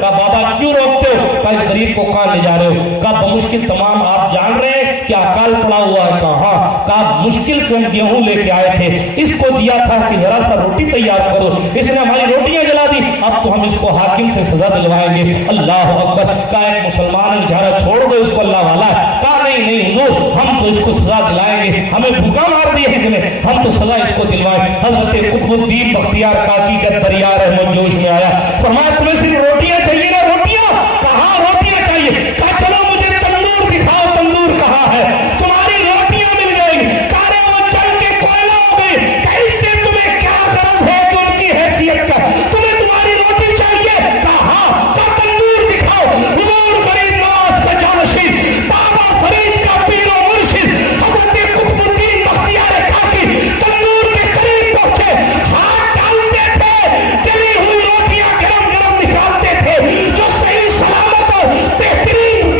کہا بابا کیوں روکتے ہو؟ کہا اس غریب کو کہاں لے جا رہے ہو؟ کہا بمشکل تمام آپ جان رہے ہیں کہ اکال پڑا ہوا ہے. کہا ہاں. کہا مشکل سے ہم گیہوں لے کے آئے تھے, اس کو دیا تھا کہ ذرا سا روٹی تیار کرو, اس نے ہماری روٹیاں جلا دی, اب تو ہم اس کو حاکم سے سزا دلوائیں گے. اللہ اکبر. کہا ایک مسلمان نے بیچارہ چھوڑ دو, اس کو اللہ والا ہے. کہا نہیں حضور, ہم تو اس کو سزا دلائیں گے, ہمیں بھوکا مار دیا اس نے, ہم تو سزا اس کو دلوائیں. حضرت قطب الدین بختیار کاکی کا دریا رحمت جوش میں آیا. فرمایا تمہیں صرف روٹیاں چاہیے نا؟ روٹیاں. کہاں روٹیاں چاہیے. کہا چلو مجھے تندور دکھاؤ, تندور کہاں ہے؟ تمہاری روٹیاں مل جائیں گی. کہا وہ چل کے کوئلہ ہو گئی. کہ اس سے تمہیں کیا غرض ہے کہ ان کی حیثیت کا, تمہیں تمہاری روٹی چاہیے. کہا ہاں. کہا تندور دکھاؤ. حضور غریب نواز کا جانشین, بابا فرید کا پیر و مرشد حضرت قطب الدین بختیار کاکی تندور کے قریب پہنچے, ہاتھ ڈالتے تھے, جلی ہوئی روٹیاں گرم نکالتے تھے, جو صحیح سلامت اور بہترین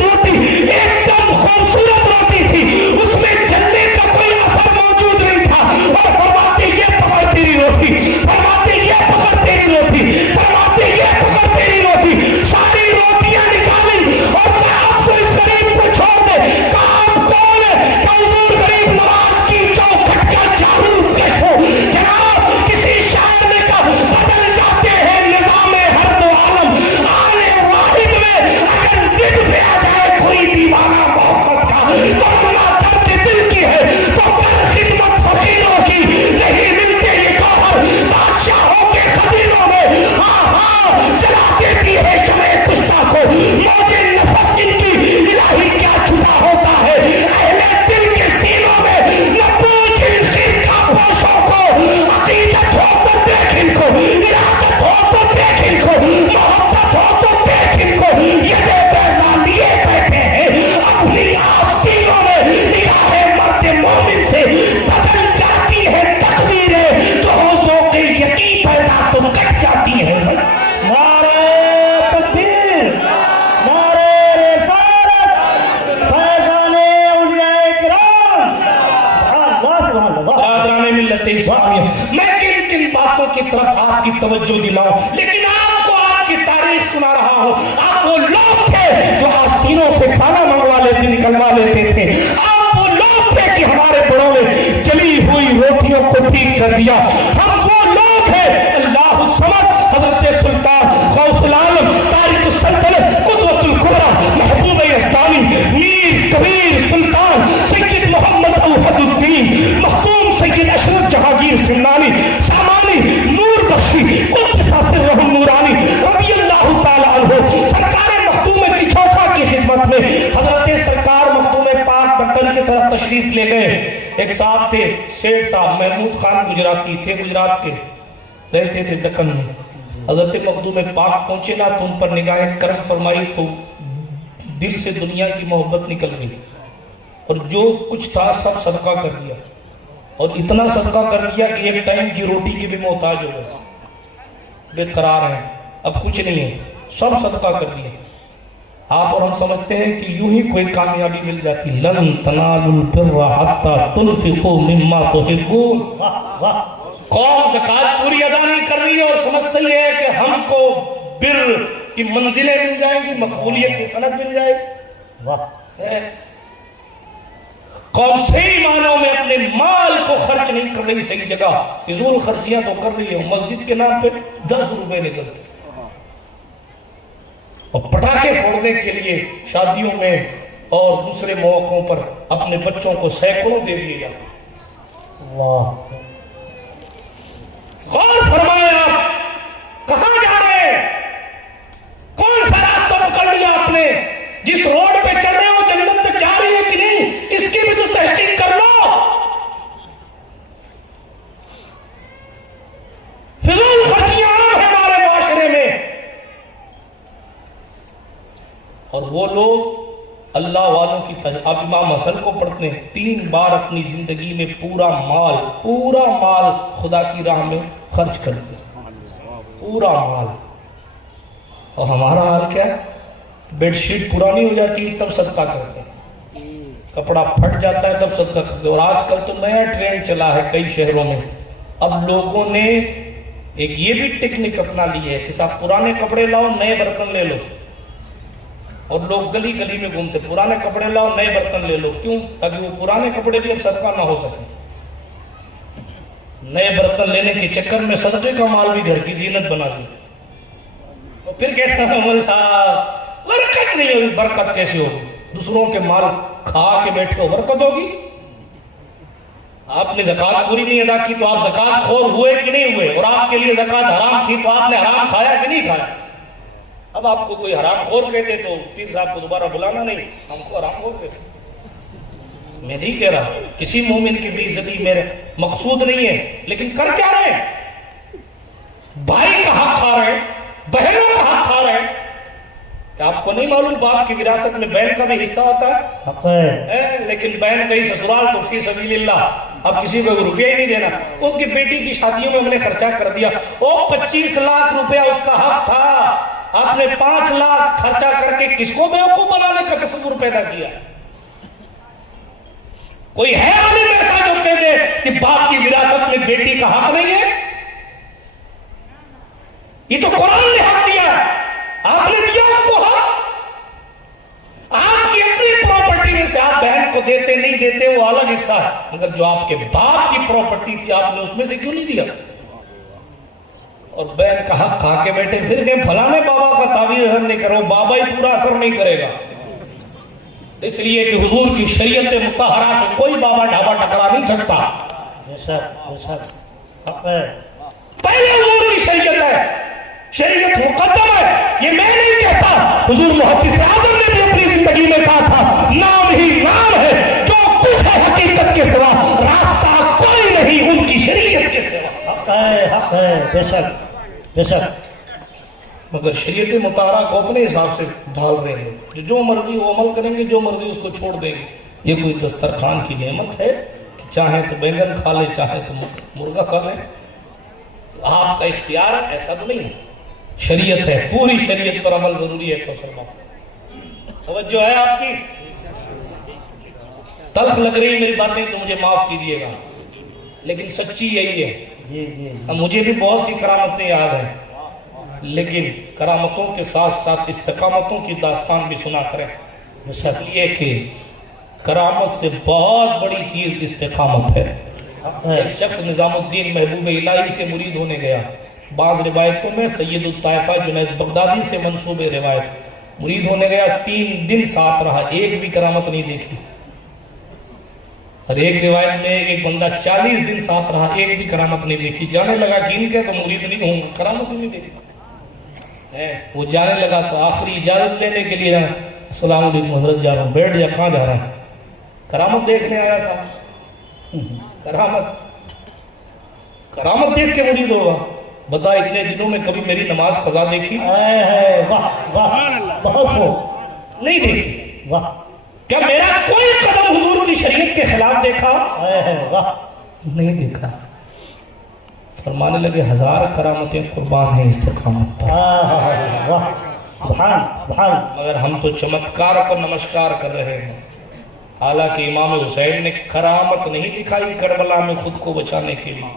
روٹی, ایک دم خوبصورت روٹی تھی, اس میں جلنے کا کوئی اثر موجود نہیں تھا. اور فرماتے یہ پکڑ تیری روٹی, فرماتے یہ پکڑ تیری روٹی, فرماتے یہ پکڑ تیری روٹی. ساری روٹیاں نکالی اور کہا آپ تو اس غریب کو چھوڑ دے. کہا آپ کون ہے؟ کہ حضور غریب نواز کی چوکھٹ کا جارو کش ہو. جناب کسی شاعر نے کہا بدل جاتے ہیں نظام ہر دو عالم, آنے واحد میں اگر ضد پہ آ جائے کوئی دیوانہ محبت کا, تمنا درد دل کی ہے تو کر خدمت فقیروں کی, نہیں ملتے یہ گوہر بادشاہوں کے خزینوں میں. ہاں جلا دیتی ہے شمع کشتہ کو موج نفس ان کی, الہی کیا چھپا ہوتا ہے اہل دل کے سینوں میں. نہ پوچھ ان خرقہ پوشوں کو, عقیدت ہو تو دیکھ ان کو, ارادت ہو تو دیکھ ان کو, محبت ہو تو دیکھ ان کو. یہ بے بیضا لیے بیٹھے ہیں اپنی آستینوں میں, نگاہ مرد مومن سے بدل جاتی ہے تقدیریں, جو ہو ذوق یقین پیدا تو کٹ جاتی ہے. نعرہ تکبیر, نعرہ رسالت, فیضان اولیاء کرام. سبحان اللہ. برادران ملت اسلامیہ, میں کن باتوں کی طرف آپ کی توجہ دلاؤں, لیکن آپ کو آپ کی تاریخ سنا رہا ہوں. آپ وہ لوگ تھے جو آستینوں سے کھانا منگوا لیتے, نکلوا لیتے تھے. آپ وہ لوگ تھے کہ ہمارے بڑوں نے جلی ہوئی روٹیوں کو ٹھیک کر دیا. ہم وہ لوگ ہیں. اللہ الصمد حضرت سلطان غوث العالم تارک السلطنت قدوۃ الکبریٰ محبوب یزدانی میر کبیر سلطان سید محمد اوحد الدین مختوم سید اشرف جہانگیر سمنانی سامانی نور بخشی قدس سرہ النورانی رضی اللہ تعالی عنہ, سرکار مختوم کی چوکھا کی خدمت میں حضرت سرکار مختوم پاک دکن کی طرف تشریف لے گئے. ایک صاحب تھے, سیٹھ صاحب محمود خان گجراتی تھے, گجرات کے, رہتے تھے دکن میں. حضرت مخدوم پاک پہنچے نا تو ان پر نگاہ کرم فرمائی تو دل سے دنیا کی محبت نکل گئی, اور جو کچھ تھا سب صدقہ کر دیا, اور اتنا صدقہ کر دیا کہ ایک ٹائم کی روٹی کے بھی محتاج ہو گئے, بے قرار ہیں, اب کچھ نہیں ہے, سب صدقہ کر دیا. آپ اور ہم سمجھتے ہیں کہ یوں ہی کوئی کامیابی مل جاتی. لن تنالوا البر حتی تنفقوا مما تحبون. قوم زکات پوری ادا نہیں کر رہی ہے اور سمجھتی ہے کہ ہم کو بر کی منزلیں مل جائیں گی, مقبولیت کی سند مل جائے گی. قوم صحیح معنوں میں اپنے مال کو خرچ نہیں کر رہی صحیح جگہ, فضول خرچیاں تو کر رہی ہے. مسجد کے نام پہ 10 روپے نکلتے, اور پٹاخے پھوڑنے کے لیے شادیوں میں اور دوسرے موقعوں پر اپنے بچوں کو سینکڑوں دے دیے جاتے. غور فرمائیں, آپ کہاں جا رہے ہیں؟ کون سا راستہ پکڑ لیا آپ نے؟ جس روڈ پہ چل رہے ہو جنت تک جا رہی ہے کہ نہیں, اس کی بھی تو تحقیق کر لو. فضول خرچیاں عام ہیں ہمارے معاشرے میں, اور وہ لوگ اللہ والوں کی آپ امام حسن کو پڑھتے ہیں 3 بار اپنی زندگی میں پورا مال خدا کی راہ میں خرچ کرتے ہیں، پورا مال۔ اور ہمارا حال کیا ہے؟ بیڈ شیٹ پرانی ہو جاتی ہے تب صدقہ کرتے ہیں، کپڑا پھٹ جاتا ہے تب صدقہ کرتے ہیں۔ اور آج کل تو نیا ٹرینڈ چلا ہے کئی شہروں میں، اب لوگوں نے ایک یہ بھی ٹیکنک اپنا لی ہے کہ صاحب پرانے کپڑے لاؤ نئے برتن لے لو، اور لوگ گلی گلی میں گھومتے پرانے کپڑے لاؤ نئے برتن لے لو، کیوں؟ تاکہ وہ پرانے کپڑے بھی اب صدقہ نہ ہو سکے۔ نئے برتن لینے کے چکر میں صدقے کا مال بھی گھر کی زینت بنا دی، اور پھر کہتا ہے عمر صاحب برکت نہیں ہوگی۔ برکت کیسے ہوگی؟ دوسروں کے مال کھا کے بیٹھے ہو، برکت ہوگی؟ آپ نے زکوٰۃ پوری نہیں ادا کی تو آپ زکوٰۃ خور ہوئے کہ نہیں ہوئے؟ اور آپ کے لیے زکوٰۃ حرام تھی تو آپ نے حرام کھایا کہ نہیں کھایا؟ اب آپ کو کوئی حرام خور کہتے تو پیر صاحب کو دوبارہ بلانا نہیں، ہم کو حرام خور کہتے۔ میں نہیں کہہ رہا کسی مومن کی بے عزتی میرے مقصود نہیں ہے، لیکن کر کیا رہے ہیں؟ بھائی کا حق کھا رہے ہیں، بہنوں کا حق کھا رہے ہیں۔ کہ آپ کو نہیں معلوم باپ کی وراثت میں بہن کا بھی حصہ ہوتا ہے؟ لیکن بہن گئی سسرال تو فی سبیل اللہ، اب کسی کو روپیہ ہی نہیں دینا۔ اس کی بیٹی کی شادیوں میں ہم نے خرچہ کر دیا، وہ 25 لاکھ روپیہ اس کا حق تھا، آپ نے 5 لاکھ خرچہ کر کے کس کو بیوقوف بنانے کا تصور پیدا کیا؟ کوئی ہے عالم ایسا جو کہہ دے کہ باپ کی وراثت میں بیٹی کا حق نہیں ہے؟ یہ تو قرآن نے حق دیا ہے، آپ نے دیا اس کو حق۔ آپ کی اپنی پراپرٹی میں سے آپ بہن کو دیتے نہیں دیتے وہ الگ حصہ ہے، مگر جو آپ کے باپ کی پراپرٹی تھی آپ نے اس میں سے کیوں نہیں دیا؟ اور بہن کا حق کھا کے بیٹھے پھر کہ فلانے بابا کا تعویذ اثر نہیں کرو، بابا ہی پورا اثر نہیں کرے گا، اس لیے کہ حضور کی شریعت مطہرہ سے کوئی بابا ڈھابا ٹکرا نہیں سکتا۔ پہلے حضور کی شریعت ہے، شریعت مقدم ہے، یہ میں نہیں کہتا، حضور محدث اعظم نے بھی اپنی زندگی میں کہا تھا نام ہی نام ہے، جو کچھ ہے حقیقت کے سوا راستہ کوئی نہیں ان کی شریعت کے سوا۔ حق ہے بے شک بے شک، مگر شریعت مطہرہ کو اپنے حساب سے ڈھال رہے ہیں، جو مرضی وہ عمل کریں گے، جو مرضی اس کو چھوڑ دیں گے۔ یہ کوئی دسترخوان کی نعمت ہے کہ چاہیں تو بینگن کھا لے چاہیں تو مرغا کھا لے؟ آپ کا اختیار ہے، ایسا تو نہیں ہے، شریعت ہے، پوری شریعت پر عمل ضروری ہے۔ توجہ ہے آپ کی؟ تلخ لگ رہی میری باتیں تو مجھے معاف کیجئے گا، لیکن سچی یہی ہے۔ مجھے بھی بہت سی کرامتیں یاد ہیں، لیکن کرامتوں کے ساتھ ساتھ استقامتوں کی داستان بھی سنا کریں، اس لیے کہ کرامت سے بہت بڑی چیز استقامت ہے۔ ایک شخص نظام الدین محبوب الہی سے مرید ہونے گیا، بعض روایتوں میں سید الطائفہ جنید بغدادی سے منسوب روایت، مرید ہونے گیا، 3 دن ساتھ رہا، ایک بھی کرامت نہیں دیکھی۔ اور ایک روایت میں ایک بندہ 40 دن ساتھ رہا، ایک بھی کرامت نہیں دیکھی، جانے لگا کہ ان کے تو مرید نہیں ہوں، کرامت نہیں دیکھی۔ وہ جانے لگا تو آخری اجازت لینے کے لیے السلام علیکم حضرت جا رہا ہوں، بیٹھ جا، کہاں جا رہا ہے؟ کرامت دیکھنے آیا تھا۔ کرامت دیکھ کے مرید ہوگا؟ بتا اتنے دنوں میں کبھی میری نماز قضا دیکھی؟ نہیں دیکھی۔ کیا میرا کوئی قدم حضور کی شریعت کے خلاف دیکھا؟ نہیں دیکھا۔ فرمانے لگے 1000 کرامتیں قربان ہیں استقامت پر، مگر ہم تو چمتکار پر نمسکار کر رہے ہیں۔ حالانکہ امام حسین نے کرامت نہیں دکھائی کربلا میں خود کو بچانے کے لیے۔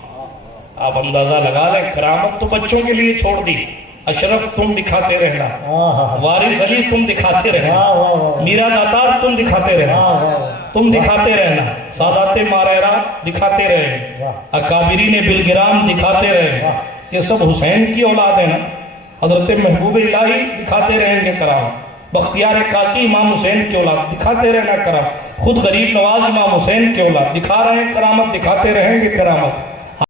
آپ اندازہ لگا لیں، کرامت تو بچوں کے لیے چھوڑ دی، اشرف تم دکھاتے رہنا، وارث علی تم دکھاتے رہنا، میرا داتار تم دکھاتے رہنا، تم دکھاتے رہنا، سادات ماریرا دکھاتے رہے، اکابرین بلگرام دکھاتے رہے، یہ سب حسین کی اولاد ہے نا، حضرت محبوب الہی دکھاتے رہیں گے کرامت، بختیار کاکی امام حسین کی اولاد دکھاتے رہنا کرامت، خود غریب نواز امام حسین کی اولاد دکھا رہے ہیں کرامت، دکھاتے رہیں گے کرامت۔